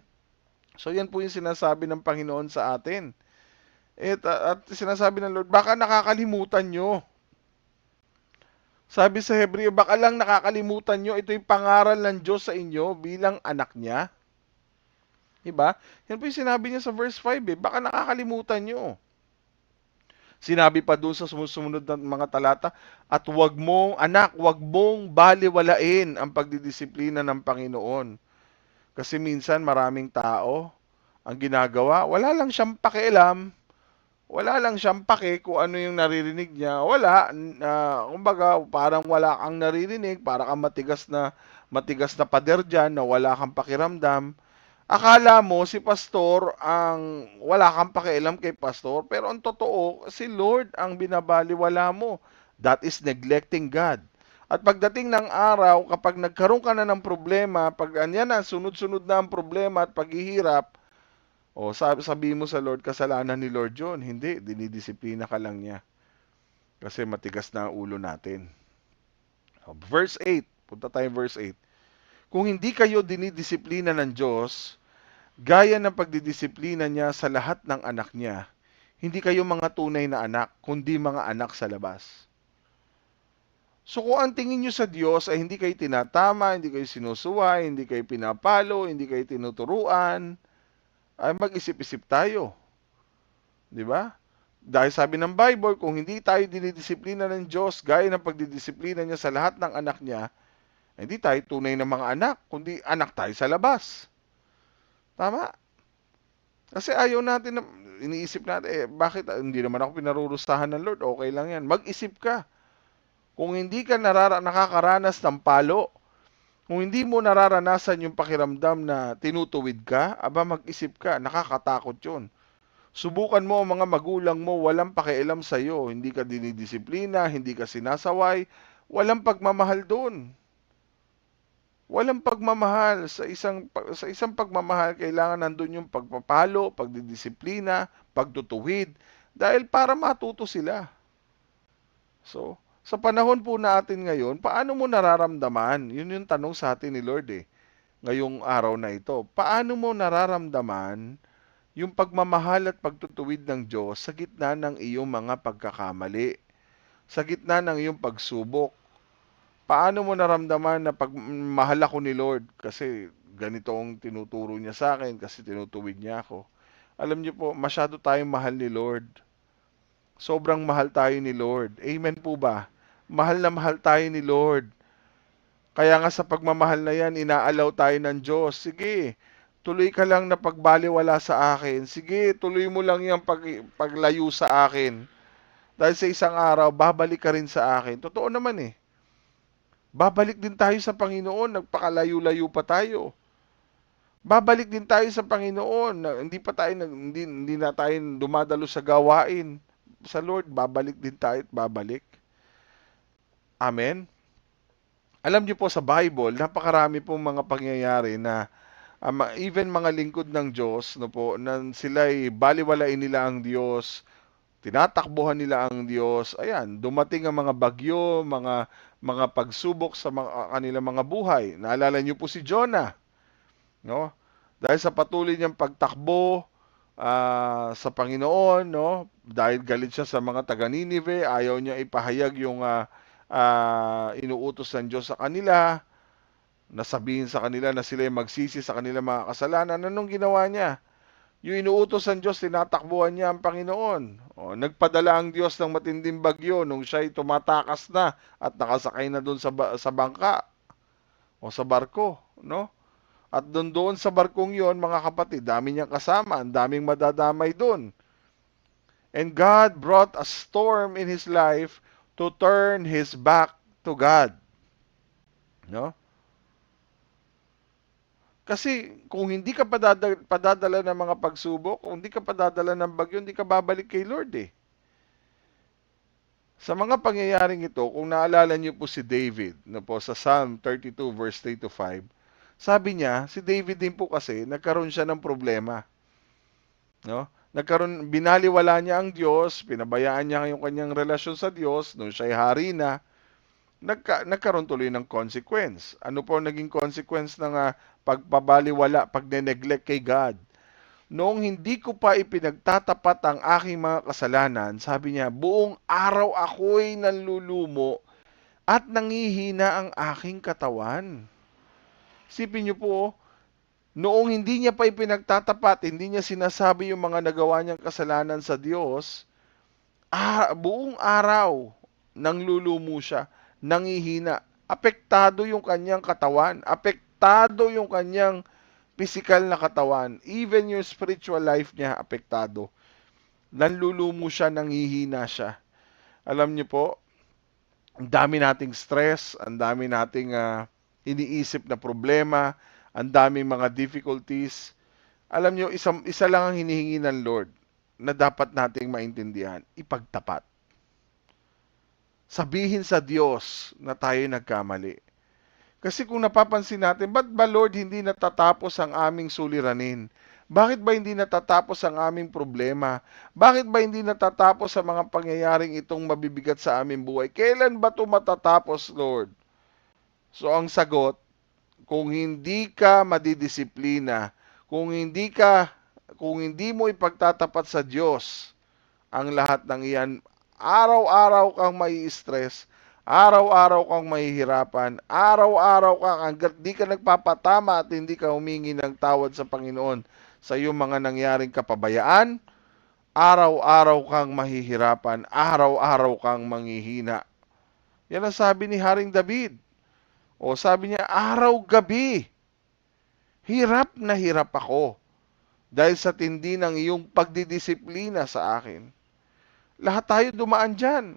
So yan po yung sinasabi ng Panginoon sa atin. At sinasabi ng Lord, baka nakakalimutan nyo. Sabi sa Hebreo, baka lang nakakalimutan nyo, ito yung pangaral ng Diyos sa inyo bilang anak niya. Diba? Yan po yung sinabi niya sa verse 5 eh. Baka nakakalimutan nyo. Sinabi pa doon sa sumusunod na mga talata, at wag mong baliwalain ang pagdidisiplina ng Panginoon. Kasi minsan maraming tao, ang ginagawa, wala lang siyang pake kung ano yung naririnig niya. Wala, kumbaga parang wala kang naririnig, para kang matigas na pader dyan na wala kang pakiramdam. Akala mo si pastor ang wala kang pakialam kay pastor, pero ang totoo, si Lord ang binabaliwala mo. That is neglecting God. At pagdating ng araw, kapag nagkaroon ka na ng problema, pag anyan na, sunod-sunod na ang problema at paghihirap, o sabi mo sa Lord, kasalanan ni Lord yun. Hindi, dinidisiplina ka lang niya. Kasi matigas na ang ulo natin. Verse 8, punta tayo verse 8. Kung hindi kayo dinidisiplina ng Diyos, gaya ng pagdidisiplina niya sa lahat ng anak niya, hindi kayo mga tunay na anak, kundi mga anak sa labas. So kung ang tingin nyo sa Diyos ay hindi kayo tinatama, hindi kayo sinusuway, hindi kayo pinapalo, hindi kayo tinuturuan, ay mag-isip-isip tayo. Di ba? Dahil sabi ng Bible, kung hindi tayo dinidisiplina ng Diyos, gaya ng pagdidisiplina niya sa lahat ng anak niya, hindi tayo tunay na mga anak, kundi anak tayo sa labas. Tama? Kasi ayaw natin, iniisip natin, bakit hindi naman ako pinarurustahan ng Lord? Okay lang yan. Mag-isip ka. Kung hindi ka nakakaranas ng palo, kung hindi mo nararanasan yung pakiramdam na tinutuwid ka, aba mag-isip ka, nakakatakot yun. Subukan mo ang mga magulang mo, walang pakialam sa iyo, hindi ka dinidisiplina, hindi ka sinasaway, walang pagmamahal doon. Walang pagmamahal sa isang pagmamahal, kailangan nandun yung pagpapalo, pagdidisiplina, pagtutuwid dahil para matuto sila. So, sa panahon po natin ngayon, paano mo nararamdaman? Yun yung tanong sa atin ni Lord eh, ngayong araw na ito. Paano mo nararamdaman yung pagmamahal at pagtutuwid ng Diyos sa gitna ng iyong mga pagkakamali, sa gitna ng iyong pagsubok? Paano mo naramdaman na mahal ako ni Lord kasi ganito ang tinuturo niya sa akin, kasi tinutuwid niya ako? Alam niyo po, masyado tayong mahal ni Lord. Sobrang mahal tayo ni Lord. Amen po ba? Mahal na mahal tayo ni Lord. Kaya nga sa pagmamahal na yan, inaalaw tayo ng Diyos. Sige, tuloy ka lang na pagbaliwala sa akin. Sige, tuloy mo lang yung paglayo sa akin. Dahil sa isang araw, babalik ka rin sa akin. Totoo naman eh. Babalik din tayo sa Panginoon, nagpakalayo-layo pa tayo. Babalik din tayo sa Panginoon, hindi pa tayo hindi na tayo dumadalo sa gawain. Sa Lord, babalik din tayo at babalik. Amen. Alam niyo po sa Bible, napakarami pong mga pangyayari na even mga lingkod ng Diyos, no po, na sila'y baliwalain nila ang Diyos, tinatakbuhan nila ang Diyos. Ayan, dumating ang mga bagyo, mga pagsubok sa kanilang mga buhay. Naalala niyo po si Jonah, no? Dahil sa patuloy niyang pagtakbo sa Panginoon, no? Dahil galit siya sa mga taga Ninive, ayaw niya ipahayag yung inuutos ng Diyos sa kanila, nasabihin sa kanila na sila magsisi sa kanilang mga kasalanan. Anong ginawa niya? Yung inuutos ng Diyos, tinatakbuhan niya ang Panginoon. O, nagpadala ang Diyos ng matinding bagyo nung siya'y tumatakas na at nakasakay na doon sa bangka o sa barko, no? At doon sa barkong yon, mga kapatid, dami niyang kasama, ang daming madadamay doon. And God brought a storm in his life to turn his back to God. No? Kasi kung hindi ka padadala ng mga pagsubok, kung hindi ka padadala ng bagyo, hindi ka babalik kay Lord eh. Sa mga pangyayaring ito, kung naalala niyo po si David, no po, sa Psalm 32 verse 3 to 5, sabi niya, si David din po kasi, nagkaroon siya ng problema. No? Binaliwala niya ang Diyos, pinabayaan niya yung kanyang relasyon sa Diyos, nung siya'y hari na, nagkaroon tuloy ng consequence. Ano po naging consequence ng pagpabaliwala, pagne-neglect kay God? Noong hindi ko pa ipinagtatapat ang aking mga kasalanan, sabi niya, buong araw ako'y nanlulumo at nangihina ang aking katawan. Sipin niyo po, noong hindi niya pa ipinagtatapat, hindi niya sinasabi yung mga nagawa niyang kasalanan sa Diyos, buong araw nanglulumo siya, nangihina. Apektado yung kanyang katawan, apektado yung kanyang physical na katawan, even yung spiritual life niya apektado. Nanlulumo siya, nanghihina siya. Alam niyo po, ang dami nating stress, ang dami nating iniisip na problema, ang daming mga difficulties. Alam niyo, isa lang ang hinihingi ng Lord na dapat nating maintindihan, ipagtapat. Sabihin sa Diyos na tayo nagkamali. Kasi kung napapansin natin, ba't ba Lord hindi natatapos ang aming suliranin? Bakit ba hindi natatapos ang aming problema? Bakit ba hindi natatapos ang mga pangyayaring itong mabibigat sa aming buhay? Kailan ba ito matatapos, Lord? So ang sagot, kung hindi ka madidisiplina, kung hindi mo ipagtatapat sa Diyos ang lahat ng iyan, araw-araw kang mai-stress, araw-araw kang mahihirapan, araw-araw kang hanggat di ka nagpapatama at hindi ka humingi ng tawad sa Panginoon sa iyong mga nangyaring kapabayaan, araw-araw kang mahihirapan, araw-araw kang manghihina. Yan ang sabi ni Haring David. O sabi niya, araw-gabi, hirap na hirap ako dahil sa tindi ng iyong pagdidisiplina sa akin. Lahat tayo dumaan dyan.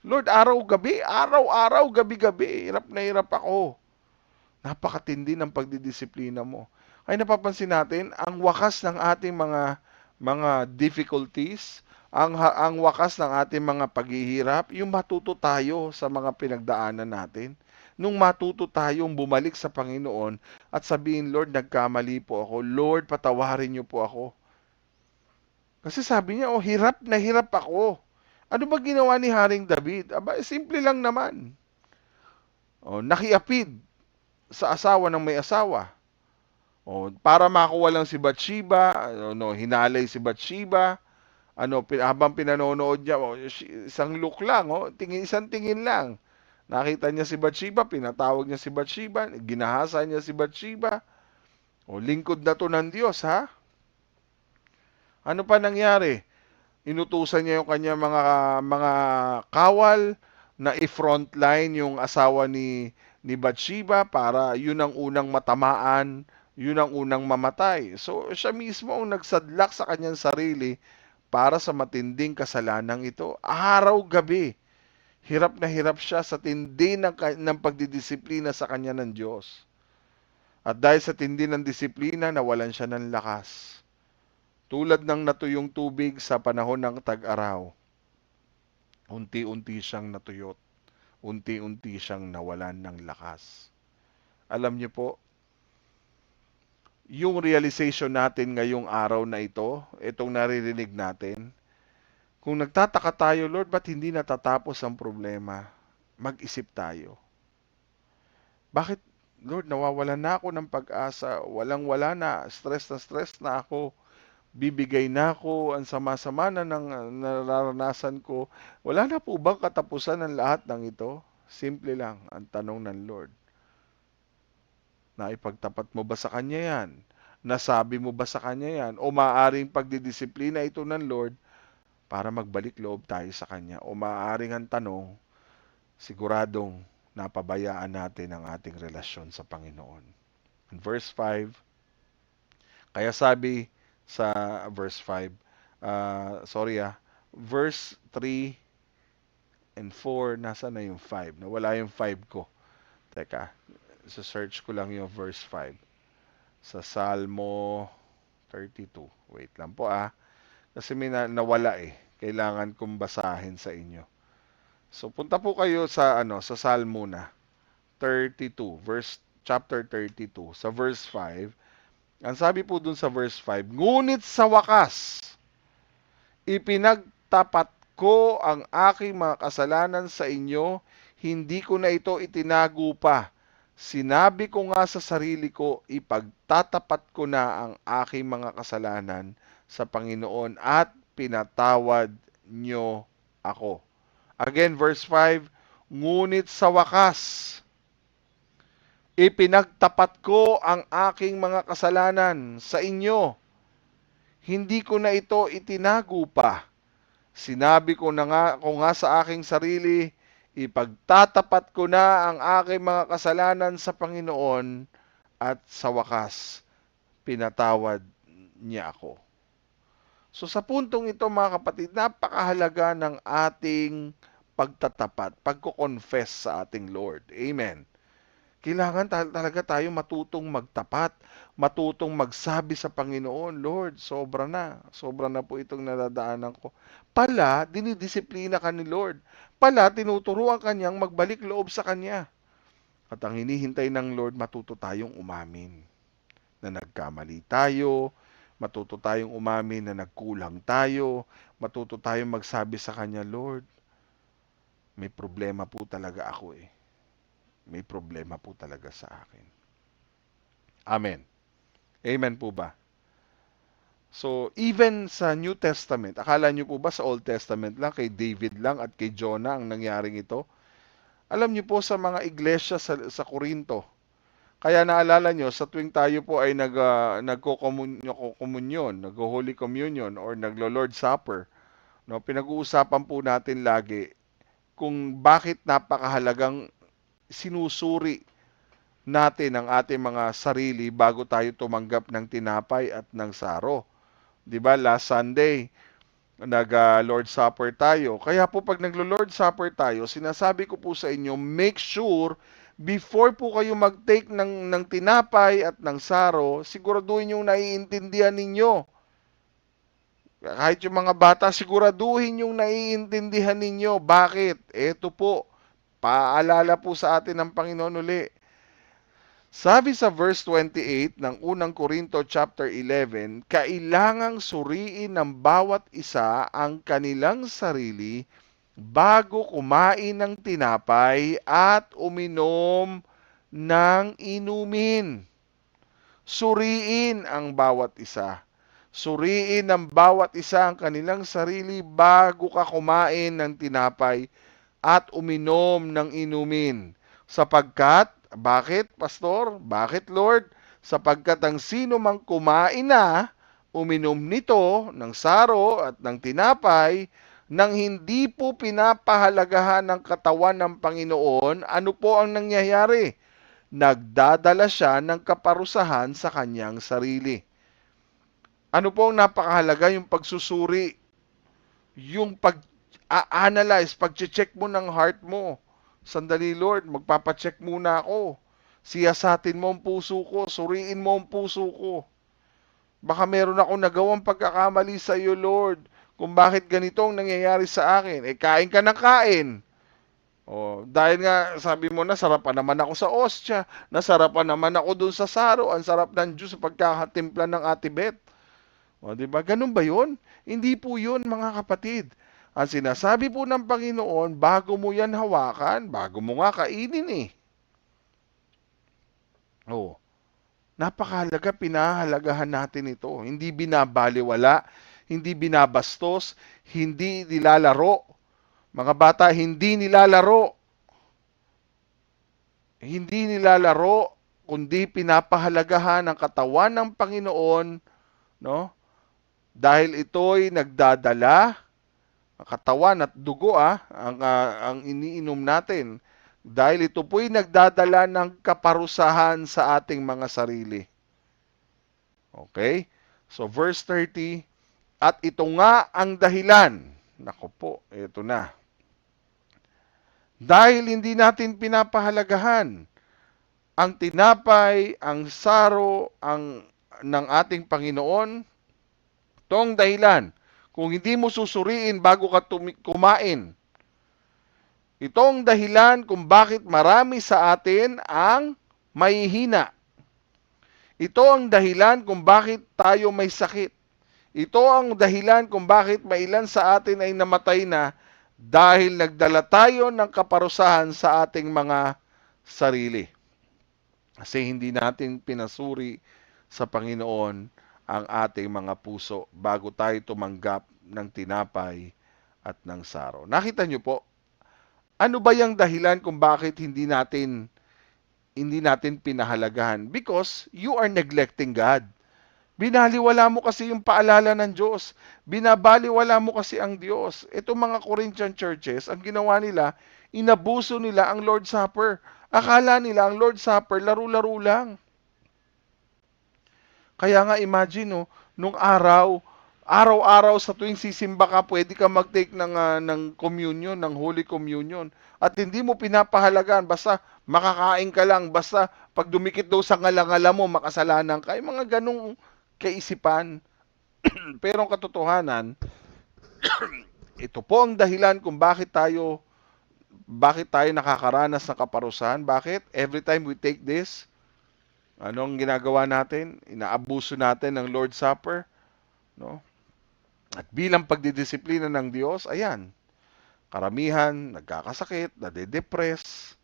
Lord, araw-gabi, araw-araw, gabi-gabi, hirap na hirap ako. Napakatindi ng pagdidisiplina mo. Ay napapansin natin, ang wakas ng ating mga difficulties, ang wakas ng ating mga paghihirap, yung matuto tayo sa mga pinagdaanan natin. Nung matuto tayong bumalik sa Panginoon at sabihin, Lord, nagkamali po ako. Lord, patawarin niyo po ako. Kasi sabi niya, hirap na hirap ako. Ano ba ginawa ni Haring David? Aba, simple lang naman. Nakiapid sa asawa ng may asawa. Para makuha lang si Bathsheba, hinalay si Bathsheba. Habang pinanonood niya, isang look lang, isang tingin lang. Nakita niya si Bathsheba, pinatawag niya si Bathsheba, ginahasa niya si Bathsheba. Lingkod na to ng Diyos, ha? Ano pa nangyari? Inutusan niya yung kanya mga kawal na i-frontline yung asawa ni Bathsheba para yun ang unang matamaan, yun ang unang mamatay. So siya mismo ang nagsadlak sa kanyang sarili para sa matinding kasalanang ito. Araw-gabi, hirap na hirap siya sa tindi ng pagdidisiplina sa kanya ng Diyos. At dahil sa tindi ng disiplina, nawalan siya ng lakas. Tulad ng natuyong tubig sa panahon ng tag-araw, unti-unti siyang natuyot, unti-unti siyang nawalan ng lakas. Alam niyo po, yung realization natin ngayong araw na ito, itong naririnig natin, kung nagtataka tayo, Lord, ba't hindi natatapos ang problema? Mag-isip tayo. Bakit, Lord, nawawalan na ako ng pag-asa, walang-wala na stress na ako, bibigay na ako, ang sama-sama na ng nararanasan ko. Wala na po bang katapusan ng lahat ng ito? Simple lang ang tanong ng Lord. Naipagtapat mo ba sa Kanya yan? Nasabi mo ba sa Kanya yan? O maaaring pagdidisiplina ito ng Lord para magbalik loob tayo sa Kanya? O maaaring ang tanong, siguradong napabayaan natin ang ating relasyon sa Panginoon. In verse 5, kaya sabi sa verse 5, verse 3 and 4, nasa na yung 5? Nawala yung 5 ko. Teka, search ko lang yung verse 5. Sa Salmo 32. Wait lang po kasi may nawala eh. Kailangan kong basahin sa inyo. So punta po kayo sa sa Salmo na 32, chapter 32, sa verse 5. Ang sabi po dun sa verse 5, ngunit sa wakas, ipinagtapat ko ang aking mga kasalanan sa inyo, hindi ko na ito itinago pa. Sinabi ko nga sa sarili ko, ipagtatapat ko na ang aking mga kasalanan sa Panginoon at pinatawad nyo ako. Again, verse 5, ngunit sa wakas, ipinagtapat ko ang aking mga kasalanan sa inyo, hindi ko na ito itinago pa. Sinabi ko nga sa aking sarili, ipagtatapat ko na ang aking mga kasalanan sa Panginoon at sa wakas, pinatawad niya ako. So sa puntong ito mga kapatid, napakahalaga ng ating pagtatapat, pagko-confess sa ating Lord. Amen. Kailangan talaga tayo matutong magtapat, matutong magsabi sa Panginoon, Lord, sobra na po itong nadadaanan ko. Pala, dinidisiplina ka ni Lord. Pala, tinuturuan kanyang magbalik loob sa Kanya. At ang hinihintay ng Lord, matuto tayong umamin na nagkamali tayo, matuto tayong umamin na nagkulang tayo, matuto tayong magsabi sa Kanya, Lord, may problema po talaga ako eh. May problema po talaga sa akin. Amen. Amen po ba? So, even sa New Testament, akala nyo po ba sa Old Testament lang, kay David lang at kay Jonah ang nangyaring ito? Alam nyo po sa mga iglesia sa Corinto, kaya naalala nyo, sa tuwing tayo po ay nagko-communion, nag-Holy Communion, or naglo-Lord Supper, no, pinag-uusapan po natin lagi kung bakit napakahalagang sinusuri natin ang ating mga sarili bago tayo tumanggap ng tinapay at ng saro. 'Di ba? Last Sunday, nag-Lord Supper tayo. Kaya po pag naglo-Lord Supper tayo, sinasabi ko po sa inyo, make sure before po kayo mag-take ng tinapay at ng saro, siguraduhin yung naiintindihan ninyo. Kahit yung mga bata, siguraduhin yung naiintindihan ninyo. Bakit? Eto po, paalala po sa atin ng Panginoon uli. Sabi sa verse 28 ng unang Korinto chapter 11, kailangang suriin ng bawat isa ang kanilang sarili bago kumain ng tinapay at uminom ng inumin. Suriin ang bawat isa. Suriin ng bawat isa ang kanilang sarili bago ka kumain ng tinapay at uminom ng inumin. Sapagkat, bakit, Pastor? Bakit, Lord? Sapagkat ang sino mang kumain na, uminom nito ng saro at ng tinapay nang hindi po pinapahalagahan ng katawan ng Panginoon, ano po ang nangyayari? Nagdadala siya ng kaparusahan sa kanyang sarili. Ano po ang napakahalaga? Yung pagsusuri, yung pag-analyze, pag-check mo ng heart mo. Sandali Lord, magpapacheck muna ako. Siyasatin mo ang puso ko, suriin mo ang puso ko. Baka meron akong nagawang pagkakamali sa iyo, Lord. Kung bakit ganito ang nangyayari sa akin. Eh, kain ka ng kain. Oh, dahil nga sabi mo na sarapan naman ako sa ostya, nasarapan naman ako dun sa saro, ang sarap ng juice sa pagkakatimpla ng Ate Beth. O, di ba? Ganun ba 'yun? Hindi po 'yun, mga kapatid. Ang sinasabi po ng Panginoon, bago mo 'yan hawakan, bago mo nga kainin eh. Oh, napakahalaga, pinahalagahan natin ito. Hindi binabaliwala, hindi binabastos, hindi nilalaro. Mga bata, hindi nilalaro. Hindi nilalaro, kundi pinapahalagahan ang katawan ng Panginoon, no? Dahil ito'y nagdadala, ang katawan at dugo ang iniinom natin. Dahil ito po'y nagdadala ng kaparusahan sa ating mga sarili. Okay? So verse 30, at ito nga ang dahilan. Nako po, ito na. Dahil hindi natin pinapahalagahan ang tinapay, ang saro, ng ating Panginoon, tong dahilan. Kung hindi mo susuriin bago ka kumain, itong dahilan kung bakit marami sa atin ang mahihina. Ito ang dahilan kung bakit tayo may sakit. Ito ang dahilan kung bakit mailan sa atin ay namatay na dahil nagdala tayo ng kaparusahan sa ating mga sarili. Kasi hindi natin pinasuri sa Panginoon ang ating mga puso bago tayo tumanggap ng tinapay at ng saro. Nakita niyo po, ano ba yung dahilan kung bakit hindi natin pinahalagahan? Because you are neglecting God. Binaliwala mo kasi yung paalala ng Diyos. Binabaliwala mo kasi ang Diyos. Itong mga Corinthian churches, ang ginawa nila, inabuso nila ang Lord's Supper. Akala nila ang Lord's Supper, laro-laro lang. Kaya nga imagine, no, nung araw-araw sa tuwing sisimba ka, pwede ka mag-take ng communion, ng Holy Communion. At hindi mo pinapahalagaan, basta makakain ka lang, basta pag dumikit daw sa ngalangala mo, makasalanan ka. Yung mga ganong kaisipan. Pero ang katotohanan, ito po ang dahilan kung bakit tayo nakakaranas ng kaparusahan. Bakit? Every time we take this, anong ginagawa natin? Inaabuso natin ng Lord's Supper, no? At bilang pagdidisiplina ng Diyos, ayan, karamihan nagkakasakit, nade-depress,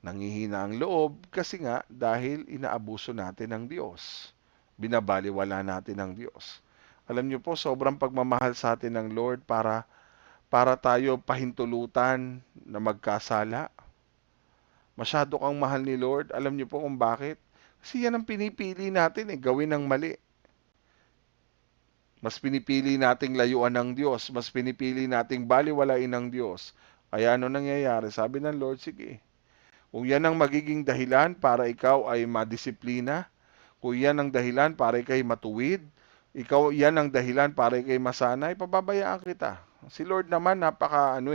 nangihina ang loob kasi nga dahil inaabuso natin ng Diyos. Binabaliwala natin ng Diyos. Alam niyo po, sobrang pagmamahal sa atin ng Lord para tayo pahintulutan na magkasala. Masyado kang mahal ni Lord. Alam niyo po kung bakit? Kasi yan ang pinipili natin gawin ng mali. Mas pinipili nating layuan ng Diyos. Mas pinipili nating baliwalain ng Diyos. Kaya ano nangyayari? Sabi ng Lord, sige. Kung yan ang magiging dahilan para ikaw ay madisiplina, kung yan ang dahilan para ikay matuwid, yan ang dahilan para ikay masanay, pababayaan kita. Si Lord naman napaka ano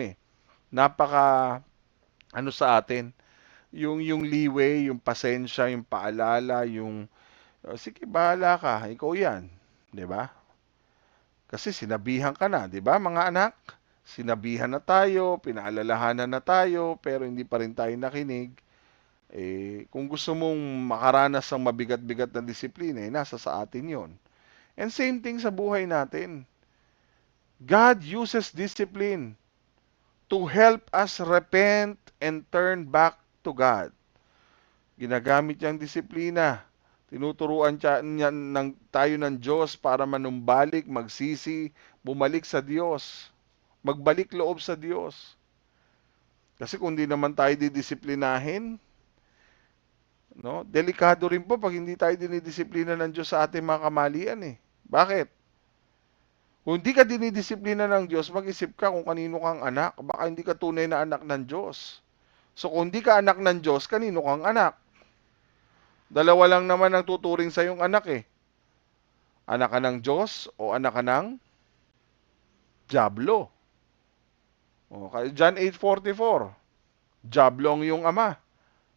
sa atin, yung leeway, yung pasensya, yung paalala, yung sige, bahala ka, ikaw yan, 'di ba? Kasi sinabihan ka na, 'di ba, mga anak? Sinabihan na tayo, pinaalalahanan na tayo, pero hindi pa rin tayo nakinig. Kung gusto mong makaranas ng mabigat-bigat na disiplina, nasa sa atin 'yon. And same thing sa buhay natin. God uses discipline to help us repent and turn back to God. Ginagamit niyang disiplina. Tinuturuan tayo ng Diyos para manumbalik, magsisi, bumalik sa Diyos. Magbalik loob sa Diyos. Kasi kung di naman tayo didisiplinahin, no, delikado rin po pag hindi tayo dinidisiplina ng Diyos sa ating mga kamalian . Bakit? Kung hindi ka dinidisiplina ng Diyos, mag-isip ka kung kanino kang anak. Baka hindi ka tunay na anak ng Diyos. So kung hindi ka anak ng Diyos, kanino kang anak? Dalawa lang naman ang tuturing sa yung anak eh. Anak ka ng Diyos o anak ka ng Diablo. Okay, John 8:44. Diablo ang iyong ama.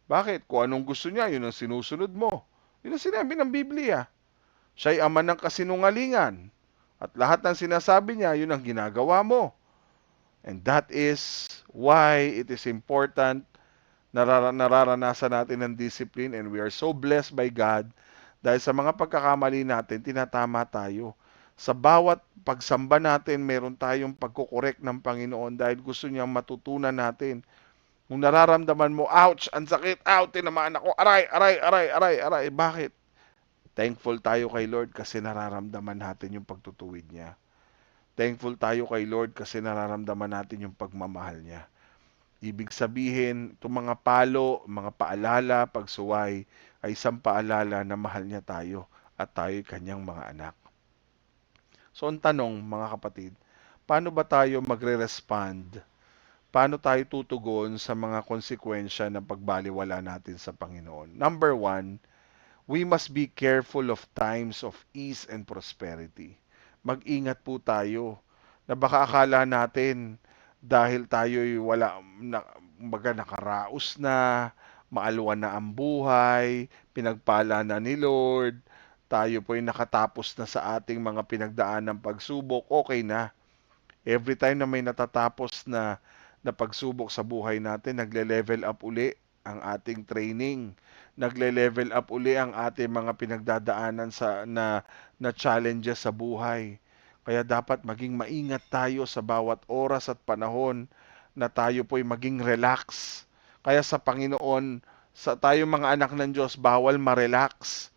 Bakit? Kung anong gusto niya, yun ang sinusunod mo. Yun ang sinabi ng Biblia. Siya'y ama ng kasinungalingan. At lahat ng sinasabi niya, yun ang ginagawa mo. And that is why it is important nararanasan natin ng discipline, and we are so blessed by God dahil sa mga pagkakamali natin, tinatama tayo. Sa bawat pagsamba natin, meron tayong pagkukorek ng Panginoon dahil gusto niyang matutunan natin. Kung nararamdaman mo, ouch, ang sakit, ouch, tinamaan ako, aray, aray, aray, aray, aray. Bakit? Thankful tayo kay Lord kasi nararamdaman natin yung pagtutuwid niya. Thankful tayo kay Lord kasi nararamdaman natin yung pagmamahal niya. Ibig sabihin, itong mga palo, mga paalala, pagsuway, ay isang paalala na mahal niya tayo at tayo'y kanyang mga anak. So, ang tanong, mga kapatid, paano ba tayo magre-respond? Paano tayo tutugon sa mga konsekwensya ng pagbaliwala natin sa Panginoon? Number one, we must be careful of times of ease and prosperity. Mag-ingat po tayo na baka akala natin dahil tayo'y wala na, baga nakaraos na, maalwan na ang buhay, pinagpala na ni Lord, tayo po'y nakatapos na sa ating mga pinagdaan ng pagsubok, okay na. Every time na may natatapos na pagsubok sa buhay natin, nagle-level up uli ang ating training. Nagle-level up uli ang ating mga pinagdadaanan na challenges sa buhay. Kaya dapat maging maingat tayo sa bawat oras at panahon na tayo po'y maging relax. Kaya sa Panginoon, sa tayo mga anak ng Diyos, bawal ma-relax.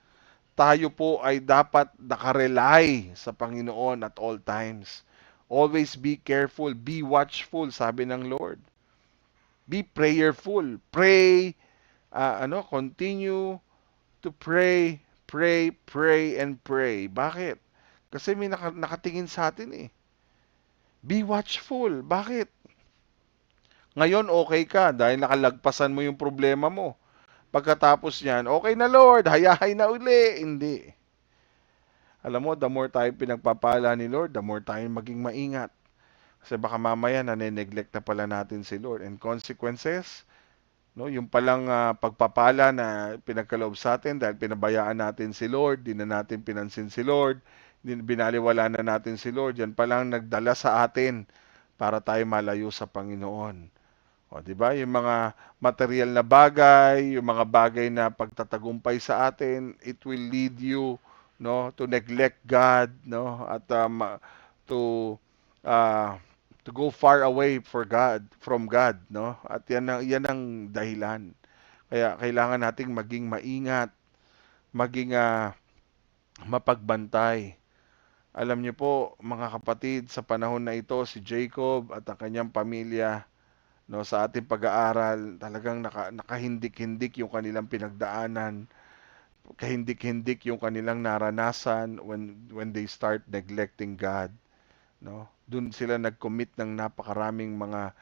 Tayo po ay dapat nakarely sa Panginoon at all times. Always be careful, be watchful, sabi ng Lord. Be prayerful. Pray, continue to pray, pray, pray, and pray. Bakit? Kasi may nakatingin sa atin eh. Be watchful. Bakit? Ngayon okay ka dahil nakalagpasan mo yung problema mo. Pagkatapos niyan, okay na Lord, hayahay na uli. Hindi. Alam mo, the more tayo pinagpapala ni Lord, the more tayo maging maingat. Kasi baka mamaya nane-neglect na pala natin si Lord. And consequences, no, yung palang pagpapala na pinagkaloob sa atin dahil pinabayaan natin si Lord, di na natin pinansin si Lord, binaliwala na natin si Lord, yan palang nagdala sa atin para tayo malayo sa Panginoon. O, di ba? Yung mga material na bagay, yung mga bagay na pagtatagumpay sa atin, it will lead you, no, to neglect God, no, at to uh, to go far away from God, no? At yan ang dahilan. Kaya kailangan nating maging maingat, maging mapagbantay. Alam niyo po, mga kapatid, sa panahon na ito, si Jacob at ang kanyang pamilya, no, sa ating pag-aaral, talagang nakahindik-hindik yung kanilang pinagdaanan, kahindik-hindik yung kanilang naranasan when they start neglecting God, no? Doon sila nag-commit ng napakaraming mga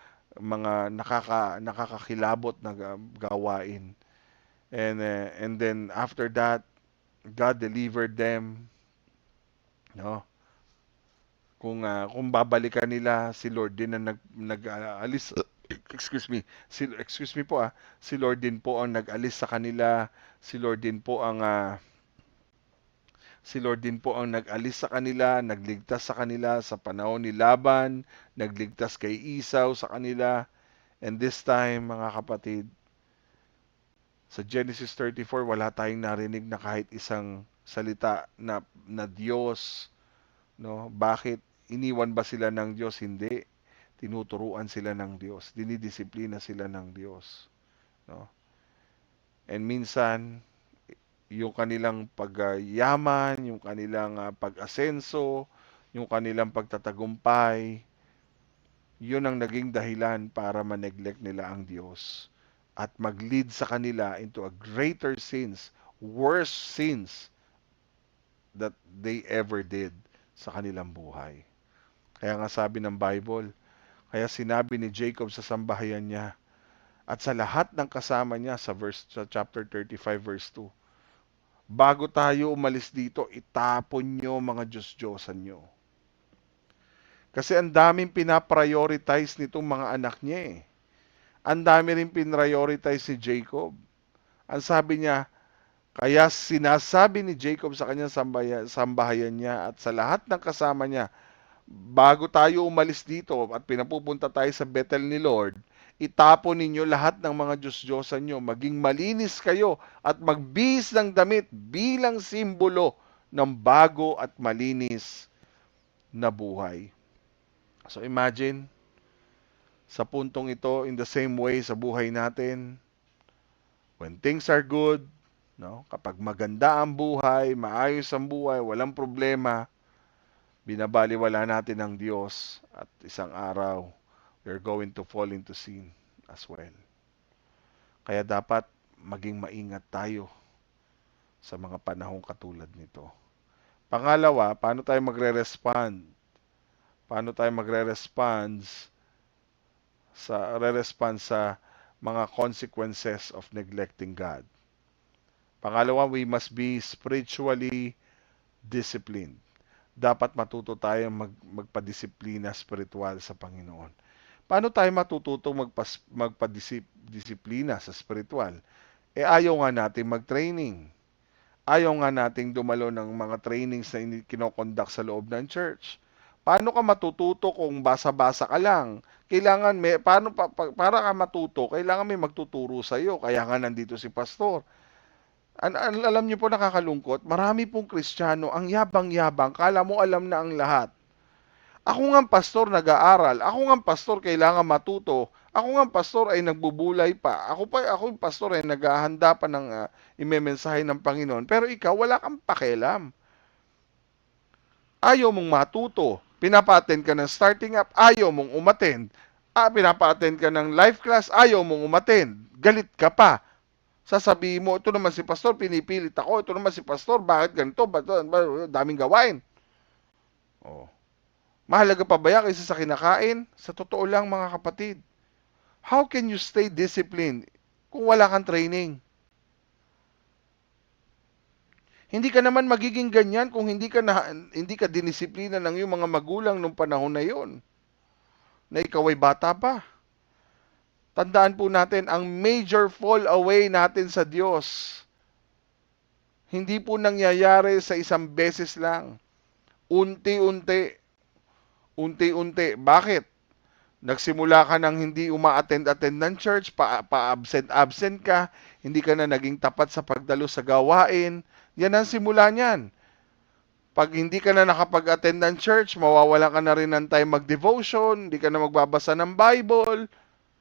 nakakakilabot na gawain. And then after that, God delivered them, no? Kung babalikan nila, si Lord din ang nag-alis, excuse me, excuse me po, si Lord din po ang nag-alis sa kanila, si Lord din po ang si Lord din po ang nag-alis sa kanila, nagligtas sa kanila sa panahon ni Laban, nagligtas kay Esau sa kanila. And this time, mga kapatid, sa Genesis 34, wala tayong narinig na kahit isang salita na Diyos, no? Bakit iniwan ba sila ng Diyos? Hindi. Tinuturuan sila ng Diyos, dinidisiplina sila ng Diyos, no? And minsan, yung kanilang pagyaman, yung kanilang pag-asenso, yung kanilang pagtatagumpay, yun ang naging dahilan para ma-neglect nila ang Diyos at mag-lead sa kanila into a greater sins, worse sins, that they ever did sa kanilang buhay. Kaya nga sabi ng Bible, kaya sinabi ni Jacob sa sambahayan niya at sa lahat ng kasama niya sa chapter 35 verse 2, bago tayo umalis dito, itapon nyo mga Diyos-Diyosan nyo. Kasi ang daming pinaprioritize nitong mga anak niya eh. Ang dami rin pinrioritize si Jacob. Ang sabi niya, kaya sinasabi ni Jacob sa kanyang sambahayan niya at sa lahat ng kasama niya, bago tayo umalis dito at pinapupunta tayo sa Bethel ni Lord, itapon ninyo lahat ng mga Diyos-Diyosan nyo, maging malinis kayo at magbihis ng damit bilang simbolo ng bago at malinis na buhay. So imagine, sa puntong ito, in the same way sa buhay natin, when things are good, no, kapag maganda ang buhay, maayos ang buhay, walang problema, binabaliwala natin ang Diyos at isang araw, we're going to fall into sin as well. Kaya dapat maging maingat tayo sa mga panahong katulad nito. Pangalawa, paano tayo magre-respond? Paano tayo magre-respond sa mga consequences of neglecting God? Pangalawa, we must be spiritually disciplined. Dapat matuto tayong magpadisiplina spiritual sa Panginoon. Paano tayo matututong magpadisiplina sa spiritual? Ayaw nga natin mag-training. Ayaw nga nating dumalo ng mga trainings na kinokondak sa loob ng church. Paano ka matututo kung basa-basa ka lang? Kailangan para ka matuto, kailangan may magtuturo sa iyo. Kaya nga nandito si pastor. Alam niyo po, nakakalungkot, marami pong Kristiyano ang yabang-yabang, kala mo alam na ang lahat. Ako nga pastor nag-aaral, ako nga pastor kailangan matuto, ako nga pastor ay nagbubulay pa, ako yung pastor ay naghahanda pa ng imemensahe ng Panginoon, pero ikaw wala kang pakialam. Ayaw mong matuto, pinapa-attend ka ng starting up, ayaw mong umattend. Pinapa-attend ka ng life class, ayaw mong umattend. Galit ka pa. Sasabihin mo, ito naman si pastor, pinipilit ako. Ito naman si pastor, bakit ganito? Daming gawain. Oh. Mahalaga pa ba yan kaysa sa kinakain? Sa totoo lang mga kapatid. How can you stay disciplined kung wala kang training? Hindi ka naman magiging ganyan kung hindi ka dinisiplina ng iyong mga magulang nung panahon na yon. Na ikaw ay bata pa. Tandaan po natin, ang major fall away natin sa Diyos, hindi po nangyayari sa isang beses lang. Unti-unti. Unti-unti. Bakit? Nagsimula ka ng hindi uma-attend ng church, pa-absent ka, hindi ka na naging tapat sa pagdalo sa gawain. Yan ang simula niyan. Pag hindi ka na nakapag-attend ng church, mawawala ka na rin ng time mag-devotion, hindi ka na magbabasa ng Bible,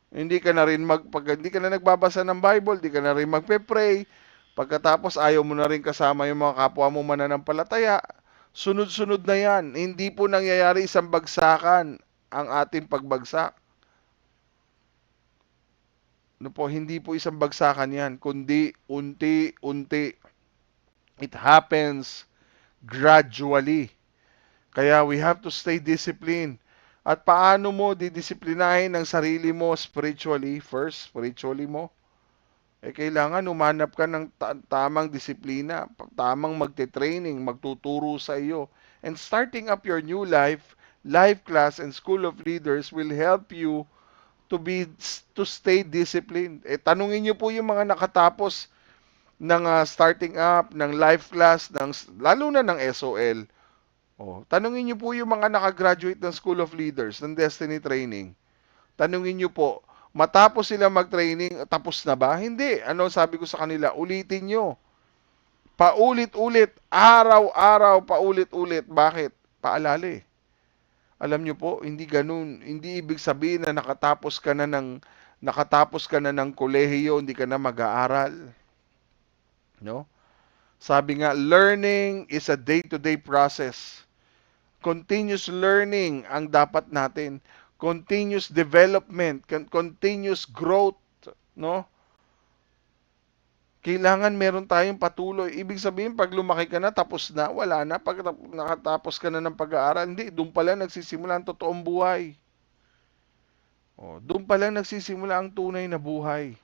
pag hindi ka na nagbabasa ng Bible, hindi ka na rin magpe-pray. Pagkatapos ayaw mo na rin kasama yung mga kapwa mo mananampalataya. Sunod-sunod na yan. Hindi po nangyayari isang bagsakan ang ating pagbagsak. No po, hindi po isang bagsakan yan, kundi unti-unti. It happens gradually. Kaya we have to stay disciplined. At paano mo didisiplinahin ang sarili mo spiritually? First, spiritually mo. Kailangan umanap ka ng tamang disiplina, tamang magte-training, magtuturo sa iyo. And starting up your new life class and school of leaders will help you to stay disciplined. Tanungin niyo po yung mga nakatapos ng starting up, ng life class, lalo na ng SOL. Tanungin niyo po yung mga nakagraduate ng School of Leaders, ng Destiny Training. Tanungin niyo po, matapos sila mag-training, tapos na ba? Hindi. Ano sabi ko sa kanila? Ulitin niyo. Paulit-ulit, araw-araw, paulit-ulit. Bakit? Paalala. Alam niyo po, hindi ganun. Hindi ibig sabihin na nakatapos ka na ng kolehiyo, hindi ka na mag-aaral. No? Sabi nga, learning is a day-to-day process. Continuous learning ang dapat natin. Continuous development, continuous growth, no? Kailangan meron tayong patuloy. Ibig sabihin, pag lumaki ka na, tapos na, wala na. Pag nakatapos ka na ng pag-aaral, hindi. Doon pala nagsisimula ang totoong buhay. Doon pala nagsisimula ang tunay na buhay.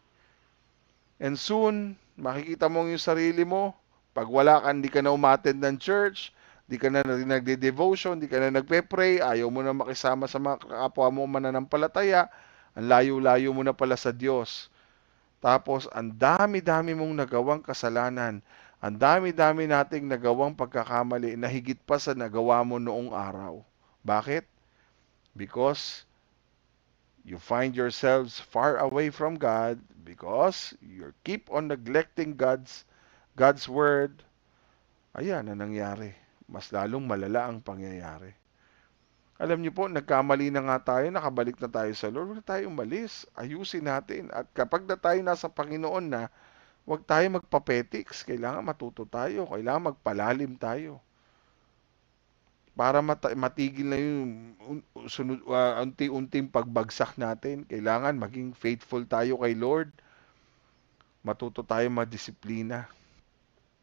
And soon, makikita mo yung sarili mo. Pag wala ka, hindi ka na umattend ng church, di ka na nagde-devotion, di ka na nagpe-pray, ayaw mo na makisama sa mga kapwa mo mananampalataya, ang layo-layo mo na pala sa Diyos. Tapos, ang dami-dami mong nagawang kasalanan. Ang dami-dami nating nagawang pagkakamali na higit pa sa nagawa mo noong araw. Bakit? Because you find yourselves far away from God because you keep on neglecting God's word. Ayan ang nangyari. Mas lalong malala ang pangyayari. Alam niyo po, nagkamali na nga tayo, nakabalik na tayo sa Lord, huwag na tayo umalis. Ayusin natin. At kapag na tayo nasa Panginoon na, huwag tayo magpapetics. Kailangan matuto tayo. Kailangan magpalalim tayo. Para matigil na yung unti-unting pagbagsak natin. Kailangan maging faithful tayo kay Lord. Matuto tayo madisiplina.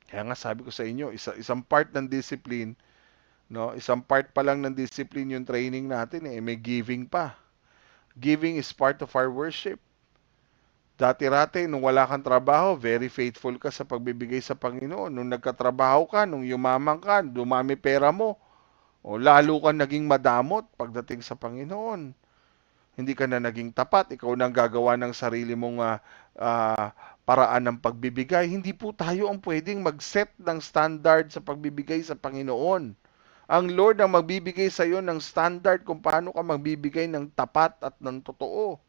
Kaya nga sabi ko sa inyo, isang part ng discipline, no? Isang part pa lang ng discipline yung training natin may giving pa. Giving is part of our worship. Dati-rati, nung wala kang trabaho, very faithful ka sa pagbibigay sa Panginoon. Nung nagkatrabaho ka, nung yumaman ka, dumami pera mo, lalo ka naging madamot pagdating sa Panginoon. Hindi ka na naging tapat, ikaw nang gagawa ng sarili mong paraan ng pagbibigay. Hindi po tayo ang pwedeng mag-set ng standard sa pagbibigay sa Panginoon. Ang Lord ang magbibigay sa iyo ng standard kung paano ka magbibigay ng tapat at ng totoo.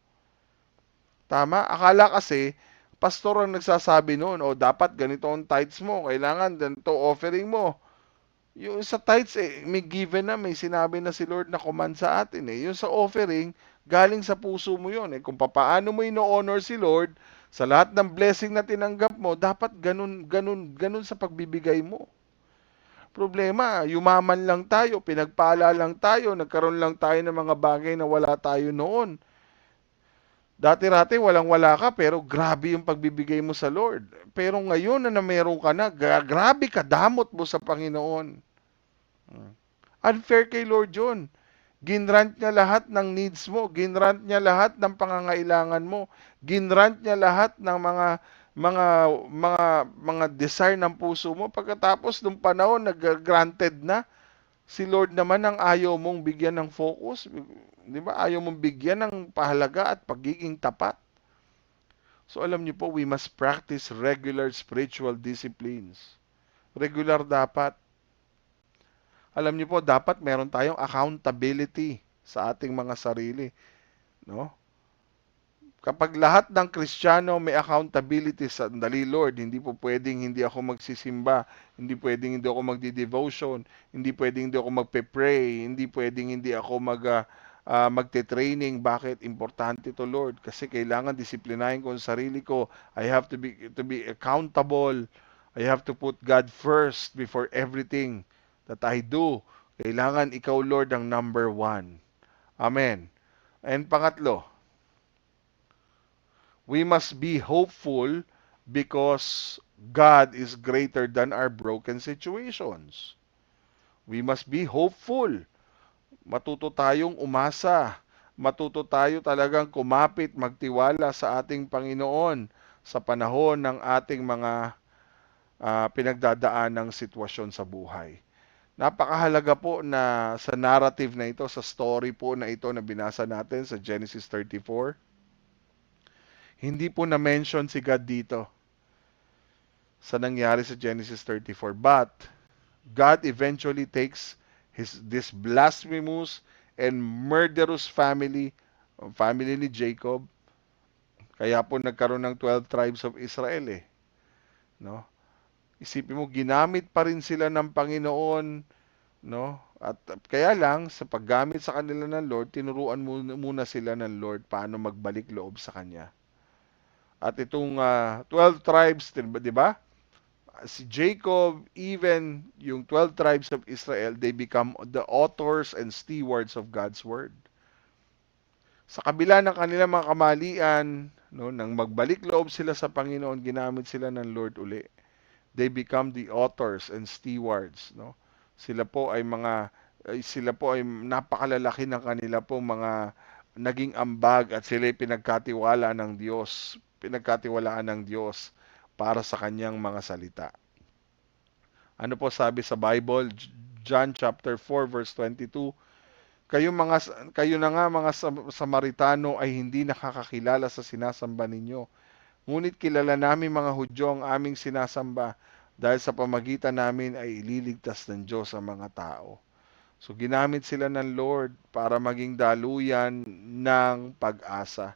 Tama? Akala kasi, pastor ang nagsasabi noon, dapat ganito ang tithes mo, kailangan ganito offering mo. Yung sa tithes, may given na, may sinabi na si Lord na command sa atin. Yung sa offering, galing sa puso mo yun. Kung paano mo ino-honor si Lord, sa lahat ng blessing na tinanggap mo, dapat ganun sa pagbibigay mo. Problema, yumaman lang tayo, pinagpala lang tayo, nagkaroon lang tayo ng mga bagay na wala tayo noon. Dati-rati walang-wala ka pero grabe yung pagbibigay mo sa Lord. Pero ngayon na meron ka na, grabe ka damot mo sa Panginoon. Unfair kay Lord yun. Ginrant niya lahat ng needs mo, ginrant niya lahat ng pangangailangan mo, ginrant niya lahat ng mga mga desire ng puso mo. Pagkatapos ng panahon nag-granted na, si Lord naman ang ayaw mong bigyan ng focus, 'di ba? Ayaw mong bigyan ng pahalaga at pagiging tapat. So alam niyo po, we must practice regular spiritual disciplines. Regular dapat. Alam niyo po, dapat meron tayong accountability sa ating mga sarili, no? Kapag lahat ng Kristiyano may accountability sa dali, Lord, hindi po pwedeng hindi ako magsisimba, hindi pwedeng hindi ako magdi-devotion, hindi pwedeng hindi ako magpe-pray, hindi pwedeng hindi ako magte-training. Bakit? Importante to, Lord, kasi kailangan disiplinahin ko ang sarili ko. I have to be accountable. I have to put God first before everything that I do. Kailangan ikaw, Lord, ang number one. Amen. And pangatlo, we must be hopeful because God is greater than our broken situations. We must be hopeful. Matuto tayong umasa. Matuto tayo talagang kumapit, magtiwala sa ating Panginoon sa panahon ng ating mga pinagdadaan ng sitwasyon sa buhay. Napakahalaga po na sa narrative na ito, sa story po na ito na binasa natin sa Genesis 34, hindi po na-mention si God dito sa nangyari sa Genesis 34. But God eventually takes this blasphemous and murderous family ni Jacob. Kaya po nagkaroon ng 12 tribes of Israel no? Isipin mo, ginamit pa rin sila ng Panginoon, no? At kaya lang sa paggamit sa kanila ng Lord, tinuruan muna sila ng Lord paano magbalik loob sa kanya. At itong 12 tribes, di ba? Si Jacob, even yung 12 tribes of Israel, they become the authors and stewards of God's word. Sa kabila ng kanilang mga kamalian, No, nang magbalik loob sila sa Panginoon, ginamit sila ng Lord uli. They become the authors and stewards, no? Sila po ay napakalalaki ng kanila po mga naging ambag at sila ay pinagkatiwalaan ng Diyos para sa kanyang mga salita. Ano po sabi sa Bible? John chapter 4 verse 22, kayo na nga mga Samaritano ay hindi nakakakilala sa sinasamba ninyo. Ngunit kilala namin mga Hudyo ang aming sinasamba dahil sa pamagitan namin ay ililigtas ng Diyos ang mga tao. So ginamit sila ng Lord para maging daluyan ng pag-asa.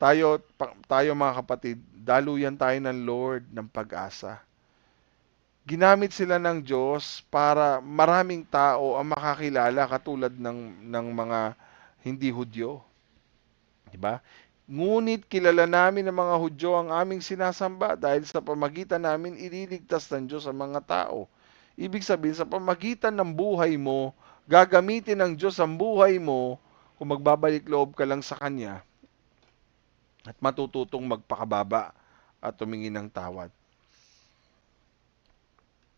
Tayo mga kapatid, daluyan tayo ng Lord ng pag-asa. Ginamit sila ng Diyos para maraming tao ang makakilala katulad ng mga hindi Hudyo. Diba? Ngunit kilala namin ng mga Hudyo ang aming sinasamba dahil sa pamagitan namin ililigtas ng Diyos ang mga tao. Ibig sabihin, sa pamagitan ng buhay mo, gagamitin ng Diyos ang buhay mo kung magbabalik loob ka lang sa Kanya at matututong magpakababa at tumingin ng tawad.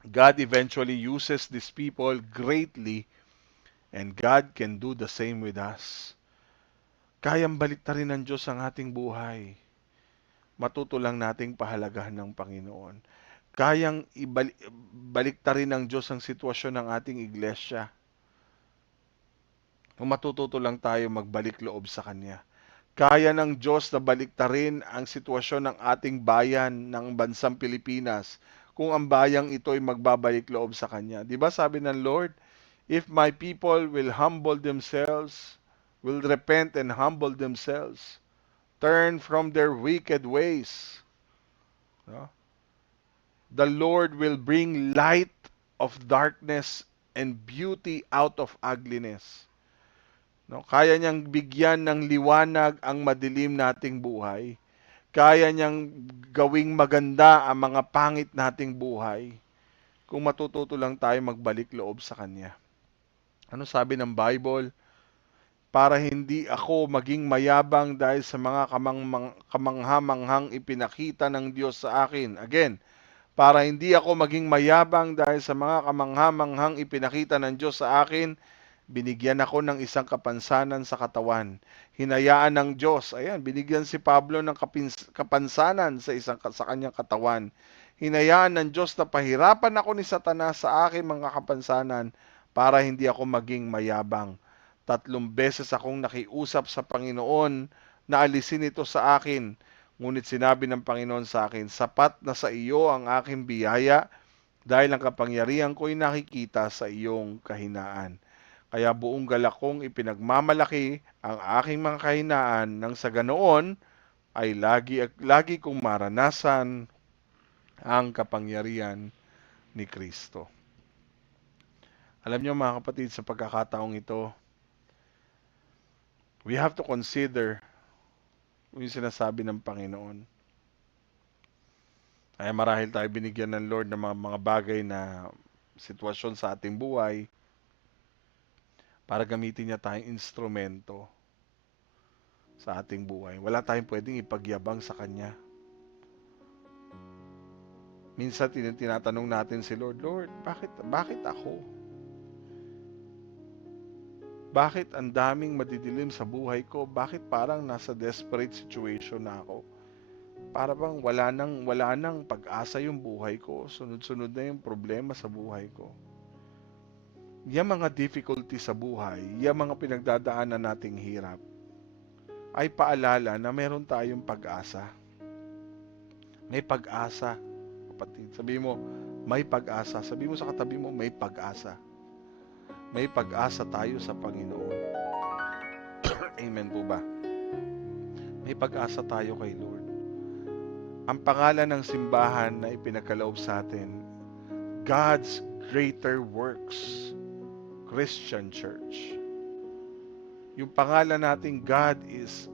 God eventually uses these people greatly and God can do the same with us. Kayang baliktarin ng Diyos ang ating buhay. Matuto lang nating pahalagahan ng Panginoon. Kayang baliktarin ng Diyos ang sitwasyon ng ating iglesia. Kung matututo lang tayo magbalik loob sa Kanya. Kaya ng Diyos na baliktarin ang sitwasyon ng ating bayan ng bansang Pilipinas kung ang bayang ito ay magbabalik loob sa Kanya. Di ba sabi ng Lord, if my people will humble themselves, will repent and humble themselves, turn from their wicked ways, no? The Lord will bring light of darkness and beauty out of ugliness. No, kaya niyang bigyan ng liwanag ang madilim nating buhay. Kaya niyang gawing maganda ang mga pangit nating buhay kung matututo lang tayo magbalik loob sa Kanya. Ano sabi ng Bible? Para hindi ako maging mayabang dahil sa mga kamangha-manghang ipinakita ng Diyos sa akin. Again, para hindi ako maging mayabang dahil sa mga kamangha-manghang ipinakita ng Diyos sa akin, binigyan ako ng isang kapansanan sa katawan. Hinayaan ng Diyos. Ayan, binigyan si Pablo ng kapansanan sa kanyang katawan. Hinayaan ng Diyos na pahirapan ako ni Satanas sa aking mga kapansanan para hindi ako maging mayabang. 3 beses akong nakiusap sa Panginoon na alisin ito sa akin. Ngunit sinabi ng Panginoon sa akin, sapat na sa iyo ang aking biyaya dahil ang kapangyarihan ko'y nakikita sa iyong kahinaan. Kaya buong galak kong ipinagmamalaki ang aking mga kahinaan nang sa ganoon ay lagi kong maranasan ang kapangyarihan ni Kristo. Alam niyo mga kapatid, sa pagkakataong ito, we have to consider yung sinasabi ng Panginoon. Ay marahil tayo binigyan ng Lord ng mga bagay na sitwasyon sa ating buhay para gamitin niya tayong instrumento sa ating buhay. Wala tayong pwedeng ipagyabang sa Kanya. Minsan tinatanong natin si Lord, Lord, bakit ako? Bakit ang daming madidilim sa buhay ko? Bakit parang nasa desperate situation na ako? Para bang wala nang pag-asa yung buhay ko. Sunod-sunod na yung problema sa buhay ko. Yung mga difficulty sa buhay, yung mga pinagdadaanan nating hirap, ay paalala na meron tayong pag-asa. May pag-asa. Kapatid, sabi mo, may pag-asa. Sabi mo sa katabi mo, may pag-asa. May pag-asa tayo sa Panginoon. Amen po ba? May pag-asa tayo kay Lord. Ang pangalan ng simbahan na ipinagkaloob sa atin, God's Greater Works Christian Church. Yung pangalan natin, God is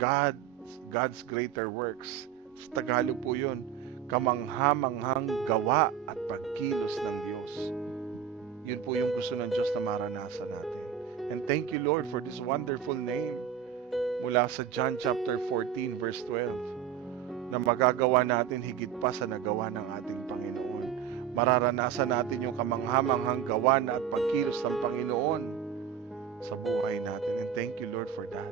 God's Greater Works. Sa Tagalog po yun, kamangha-manghang gawa at pagkilos ng Diyos. Yun po yung gusto ng Diyos na maranasan natin. And thank you, Lord, for this wonderful name mula sa John chapter 14 verse 12 na magagawa natin higit pa sa nagawa ng ating Panginoon. Mararanasan natin yung kamanghamanghang gawa na at pagkilos ng Panginoon sa buhay natin. And thank you, Lord, for that.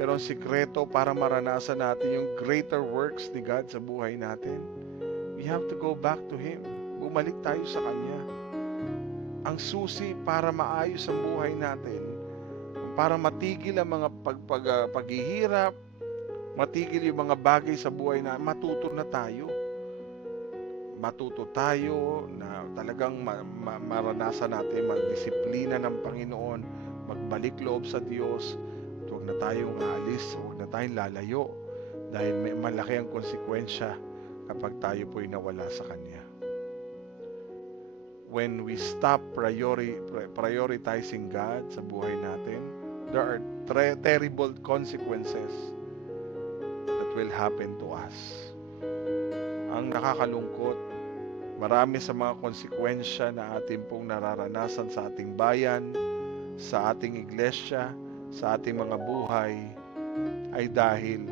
Pero ang sikreto para maranasan natin yung greater works ni God sa buhay natin, we have to go back to Him. Bumalik tayo sa Kanya. Ang susi para maayos ang buhay natin, para matigil ang mga paghihirap, matigil yung mga bagay sa buhay na matuto na tayo. Matuto tayo na talagang maranasan natin magdisiplina ng Panginoon, magbalik loob sa Diyos, at huwag na tayong aalis, huwag na tayong lalayo dahil may malaki ang konsekwensya kapag tayo po'y nawala sa Kanya. When we stop prioritizing God sa buhay natin, there are terrible consequences that will happen to us. Ang nakakalungkot, marami sa mga konsekwensya na ating pong nararanasan sa ating bayan, sa ating iglesia, sa ating mga buhay, ay dahil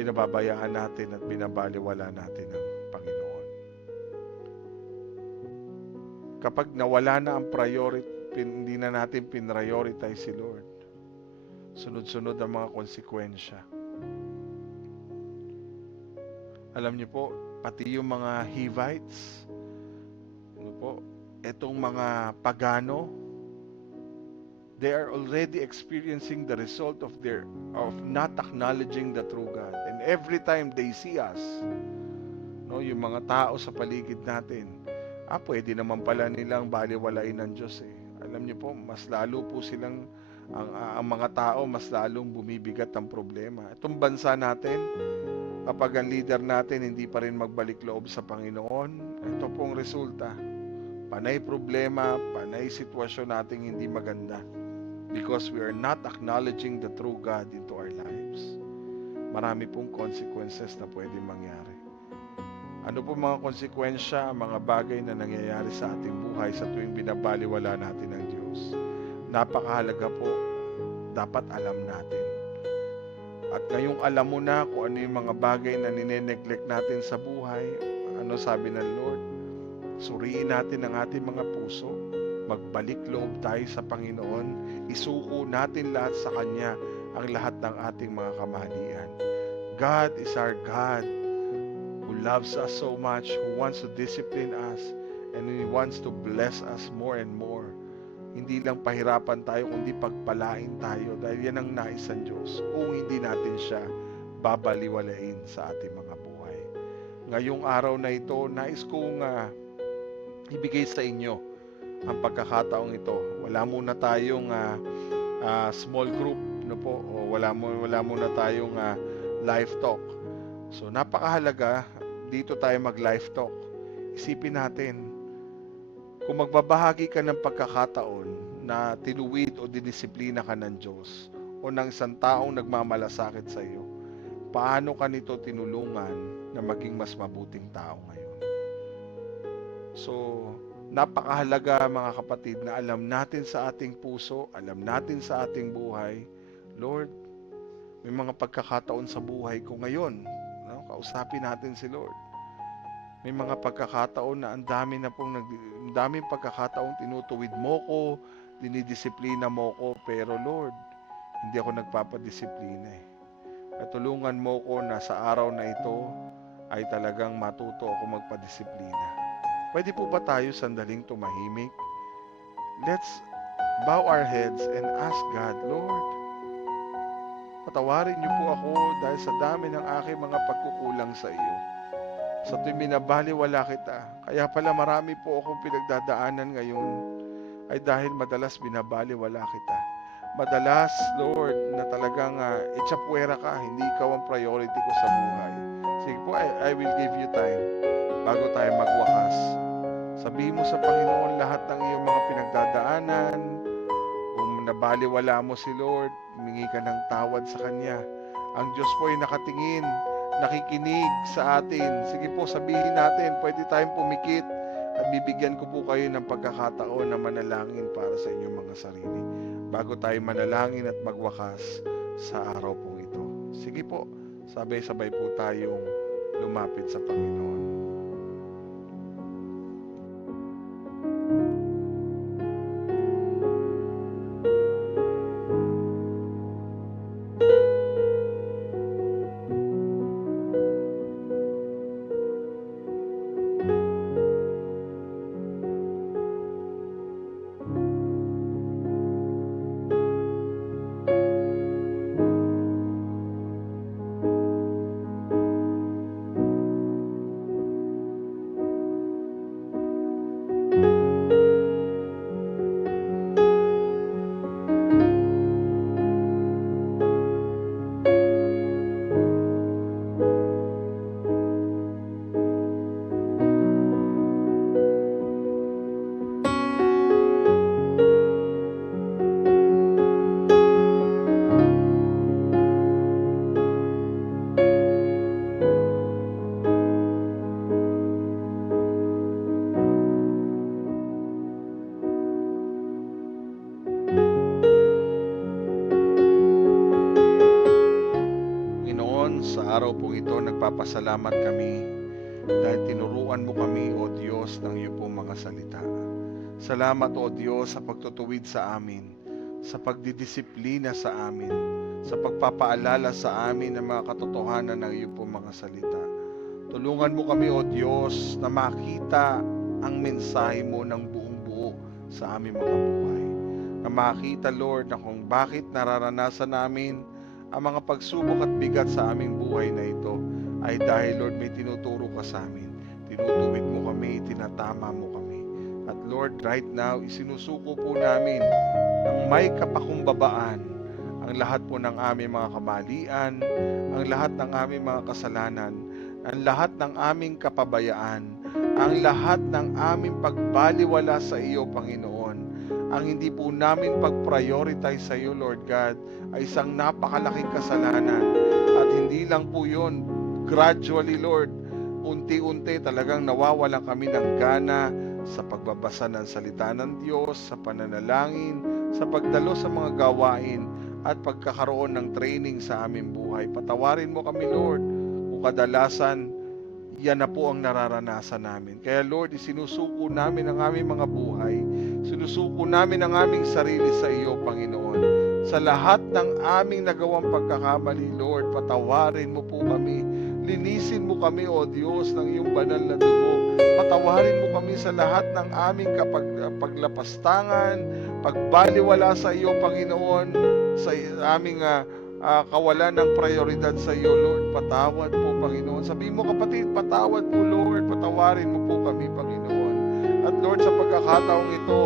pinababayaan natin at binabaliwala natin ang Panginoon. Kapag nawala na ang priority, hindi na natin pinrioritize si Lord, sunod-sunod ang mga konsekwensya. Alam niyo po, pati yung mga Hivites, etong mga pagano, they are already experiencing the result of not acknowledging the true God. And every time they see us, yung mga tao sa paligid natin, pwede naman pala nilang baliwalain ng Diyos eh. Alam niyo po, mas lalo po silang, ang mga tao, mas lalong bumibigat ang problema. Itong bansa natin, kapag ang leader natin hindi pa rin magbalik loob sa Panginoon, ito pong resulta. Panay problema, panay sitwasyon nating hindi maganda. Because we are not acknowledging the true God into our lives. Marami pong consequences na pwede mangyari. Ano po mga konsekwensya, ang mga bagay na nangyayari sa ating buhay sa tuwing binabaliwala natin ang Diyos? Napakahalaga po, dapat alam natin. At ngayong alam mo na kung ano yung mga bagay na nineneglect natin sa buhay, ano sabi ng Lord? Suriin natin ang ating mga puso, magbalik loob tayo sa Panginoon, isuko natin lahat sa Kanya ang lahat ng ating mga kamalian. God is our God who loves us so much, who wants to discipline us, and He wants to bless us more and more. Hindi lang pahirapan tayo, kundi pagpalain tayo dahil yan ang nais ng Diyos kung hindi natin siya babaliwalain sa ating mga buhay. Ngayong araw na ito, nais kong ibigay sa inyo ang pagkakataong ito. Wala muna tayong small group, o wala muna tayong live talk. So napakahalaga, dito tayo mag live talk. Isipin natin, kung magbabahagi ka ng pagkakataon na tinuwid o dinisiplina ka ng Diyos o ng isang taong nagmamalasakit sa iyo, paano ka nito tinulungan na maging mas mabuting tao ngayon? So, napakahalaga mga kapatid na alam natin sa ating puso, alam natin sa ating buhay, Lord, may mga pagkakataon sa buhay ko ngayon, kausapin natin si Lord. May mga pagkakataon na ang daming pagkakataong tinutuwid mo ko, dinidisiplina mo ko, pero Lord, hindi ako nagpapadisiplina eh. At tulungan mo ko na sa araw na ito ay talagang matuto ako magpadisiplina. Pwede po ba tayo sandaling tumahimik? Let's bow our heads and ask God, Lord, patawarin niyo po ako dahil sa dami ng aking mga pagkukulang sa iyo. Sa tuwing binabaliwala kita, kaya pala marami po akong pinagdadaanan ngayon ay dahil madalas binabaliwala kita. Madalas, Lord, na talagang itsapuwera ka, hindi ikaw ang priority ko sa buhay. Sige po, I will give you time bago tayo magwakas. Sabihin mo sa Panginoon lahat ng iyong mga pinagdadaanan. Kung nabaliwala mo si Lord, humingi ka ng tawad sa Kanya. Ang Diyos po ay nakatingin, nakikinig sa atin. Sige po, sabihin natin, pwede tayong pumikit at bibigyan ko po kayo ng pagkakataon na manalangin para sa inyong mga sarili. bago tayo manalangin at magwakas sa araw pong ito. Sige po, sabay-sabay po tayong lumapit sa Panginoon. Sa araw pong ito, nagpapasalamat kami dahil tinuruan mo kami, O Diyos, ng iyong pong mga salita. Salamat, O Diyos, sa pagtutuwid sa amin, sa pagdidisiplina sa amin, sa pagpapaalala sa amin ng mga katotohanan ng iyong pong mga salita. Tulungan mo kami, O Diyos, na makita ang mensahe mo ng buong buo sa aming mga buhay. Na makita, Lord, na kung bakit nararanasan namin ang mga pagsubok at bigat sa aming buhay na ito ay dahil, Lord, may tinuturo ka sa amin. Tinutuwid mo kami, tinatama mo kami. At Lord, right now, isinusuko po namin ang may kapakumbabaan ang lahat po ng aming mga kamalian, ang lahat ng aming mga kasalanan, ang lahat ng aming kapabayaan, ang lahat ng aming pagbaliwala sa iyo, Panginoon. Ang hindi po namin pag-prioritize sa iyo, Lord God, ay isang napakalaking kasalanan. At hindi lang po yun, gradually, Lord, unti-unti talagang nawawalan kami ng gana sa pagbabasa ng salita ng Diyos, sa pananalangin, sa pagdalo sa mga gawain, at pagkakaroon ng training sa aming buhay. Patawarin mo kami, Lord, kung kadalasan, yan na po ang nararanasan namin. Kaya, Lord, isinusuko namin ang aming mga buhay. Sinusuko namin ang aming sarili sa iyo, Panginoon. Sa lahat ng aming nagawang pagkakamali, Lord, patawarin mo po kami. Linisin mo kami, O Diyos, ng iyong banal na dugo. Patawarin mo kami sa lahat ng aming paglapastangan, pagbaliwala sa iyo, Panginoon, sa aming kawalan ng prioridad sa iyo, Lord. Patawad po, Panginoon. Sabihin mo, kapatid, patawad po, Lord. Patawarin mo po kami, Panginoon. At Lord, sa pagkakataong ito,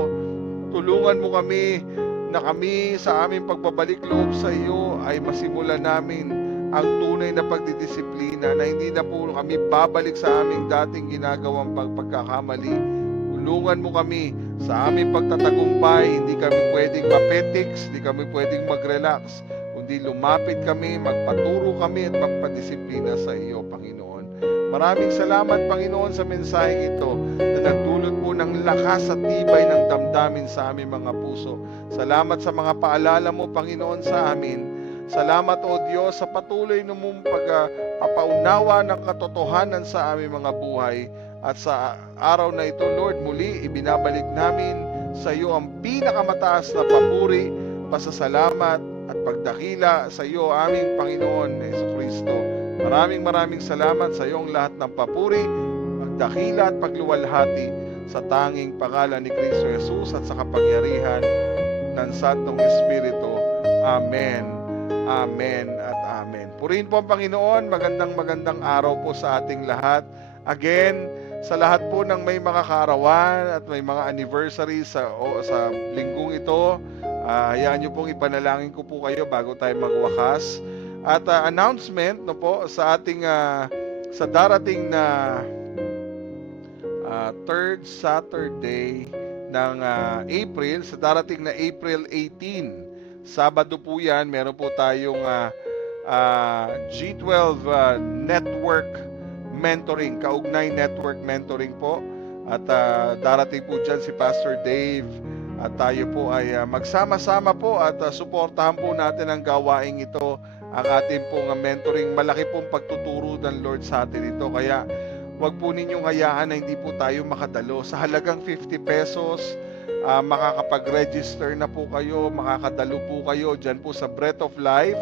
tulungan mo kami na kami sa aming pagbabalik loob sa iyo ay masimulan namin ang tunay na pagdidisiplina, na hindi na po kami babalik sa aming dating ginagawang pagkakamali. Tulungan mo kami sa aming pagtatagumpay. Hindi kami pwedeng mapetiks, hindi kami pwedeng mag-relax, kundi lumapit kami, magpaturo kami at magpadisiplina sa iyo, Panginoon. Maraming salamat, Panginoon, sa mensaheng ito na nagdulot po ng lakas at tibay ng damdamin sa aming mga puso. Salamat sa mga paalala mo, Panginoon, sa amin. Salamat, O Diyos, sa patuloy na mong pagpapaunawa ng katotohanan sa aming mga buhay. At sa araw na ito, Lord, muli ibinabalik namin sa iyo ang pinakamataas na papuri, pasasalamat at pagdakila sa iyo, aming Panginoon Jesucristo. Maraming salamat sa iyong lahat ng papuri, pagdakila at pagluwalhati sa tanging pangalan ni Kristo Jesus at sa kapangyarihan ng Santong Espiritu. Amen, amen at amen. Purihin po ang Panginoon. Magandang araw po sa ating lahat. Again, sa lahat po ng may mga kaarawan at may mga anniversary sa linggong ito, hayaan niyo pong ipanalangin ko po kayo bago tayo magwakas. At announcement no po sa ating sa darating na third Saturday ng April, sa darating na April 18, Sabado po yan, meron po tayong G12 Network Mentoring, Kaugnay Network Mentoring po. At darating po dyan si Pastor Dave at tayo po ay magsama-sama po at suportahan po natin ang gawaing ito, ang ating pong mentoring. Malaki pong pagtuturo ng Lord sa atin ito, kaya wag po ninyong hayaan na hindi po tayo makadalo. Sa halagang 50 pesos, makakapag-register na po kayo, makakadalo po kayo dyan po sa Breath of Life,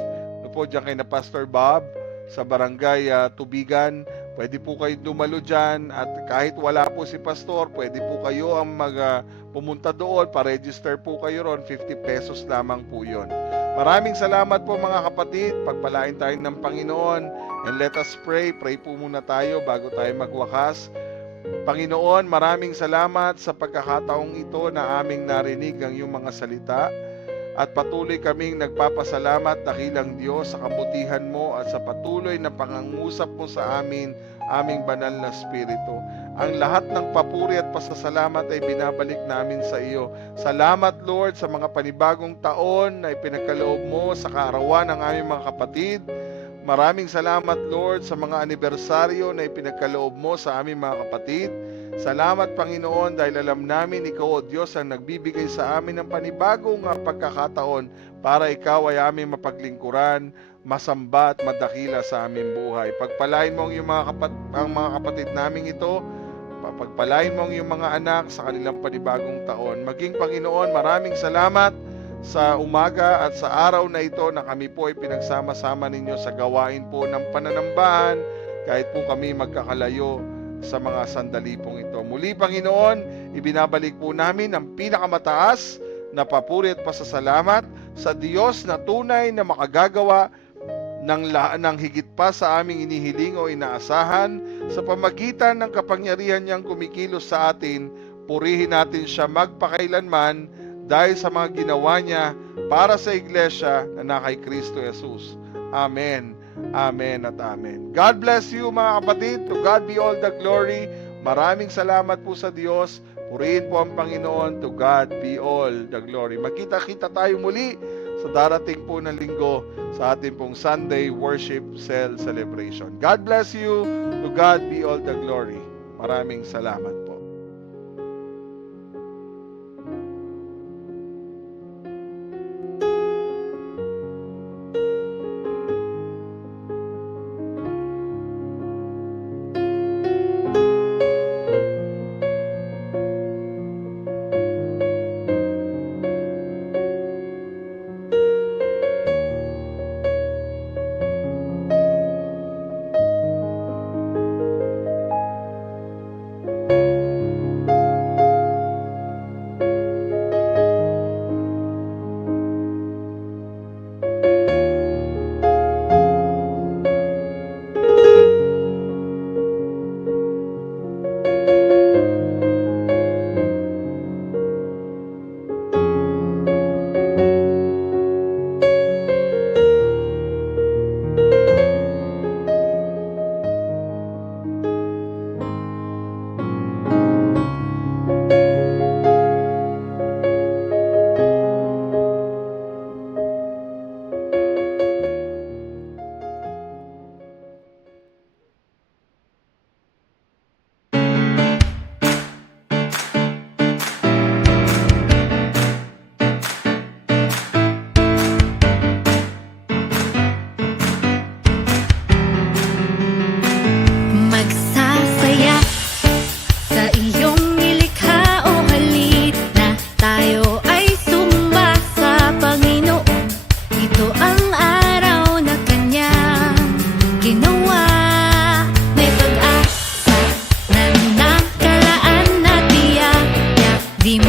po dyan kay na Pastor Bob, sa Barangay Tubigan. Pwede po kayo dumalo dyan, at kahit wala po si Pastor, pwede po kayo ang pumunta doon, pa-register po kayo ron, 50 pesos lamang po yun. Maraming salamat po mga kapatid, pagpalain tayo ng Panginoon, and let us pray. Pray po muna tayo bago tayo magwakas. Panginoon, maraming salamat sa pagkakataong ito na aming narinig ang iyong mga salita, at patuloy kaming nagpapasalamat dakilang Diyos sa kabutihan mo at sa patuloy na pangangusap mo sa amin, aming banal na Espiritu. Ang lahat ng papuri at pasasalamat ay binabalik namin sa iyo. Salamat Lord sa mga panibagong taon na ipinagkaloob mo sa kaarawan ng aming mga kapatid. Maraming salamat Lord sa mga anibersaryo na ipinagkaloob mo sa aming mga kapatid. Salamat Panginoon dahil alam namin Ikaw o Diyos ang nagbibigay sa amin ng panibagong pagkakataon para Ikaw ay aming mapaglingkuran, masamba at madakila sa aming buhay. Pagpalain mo ang mga kapatid naming ito, pagpalain mo ang iyong mga anak sa kanilang panibagong taon. Maging Panginoon, maraming salamat sa umaga at sa araw na ito na kami po ay pinagsama-sama ninyo sa gawain po ng pananambahan, kahit po kami magkakalayo sa mga sandali pong ito. Muli Panginoon, ibinabalik po namin ang pinakamataas na papuri at pasasalamat sa Diyos na tunay na makagagawa ng higit pa sa aming inihiling o inaasahan. Sa pamagitan ng kapangyarihan niyang kumikilos sa atin, purihin natin siya magpakailanman dahil sa mga ginawa niya para sa iglesia na kay Kristo Jesus. Amen. Amen at amen. God bless you mga kapatid. To God be all the glory. Maraming salamat po sa Diyos. Purihin po ang Panginoon. To God be all the glory. Magkita-kita tayo muli sa darating po na linggo sa ating pong Sunday Worship Cell Celebration. God bless you. To God be all the glory. Maraming salamat po. Magsasaya sa iyong nilikha, o halina tayo ay sumba sa Panginoon. Ito ang araw na Kanyang ginawa. May pag-asa na nakalaan na tiyak, di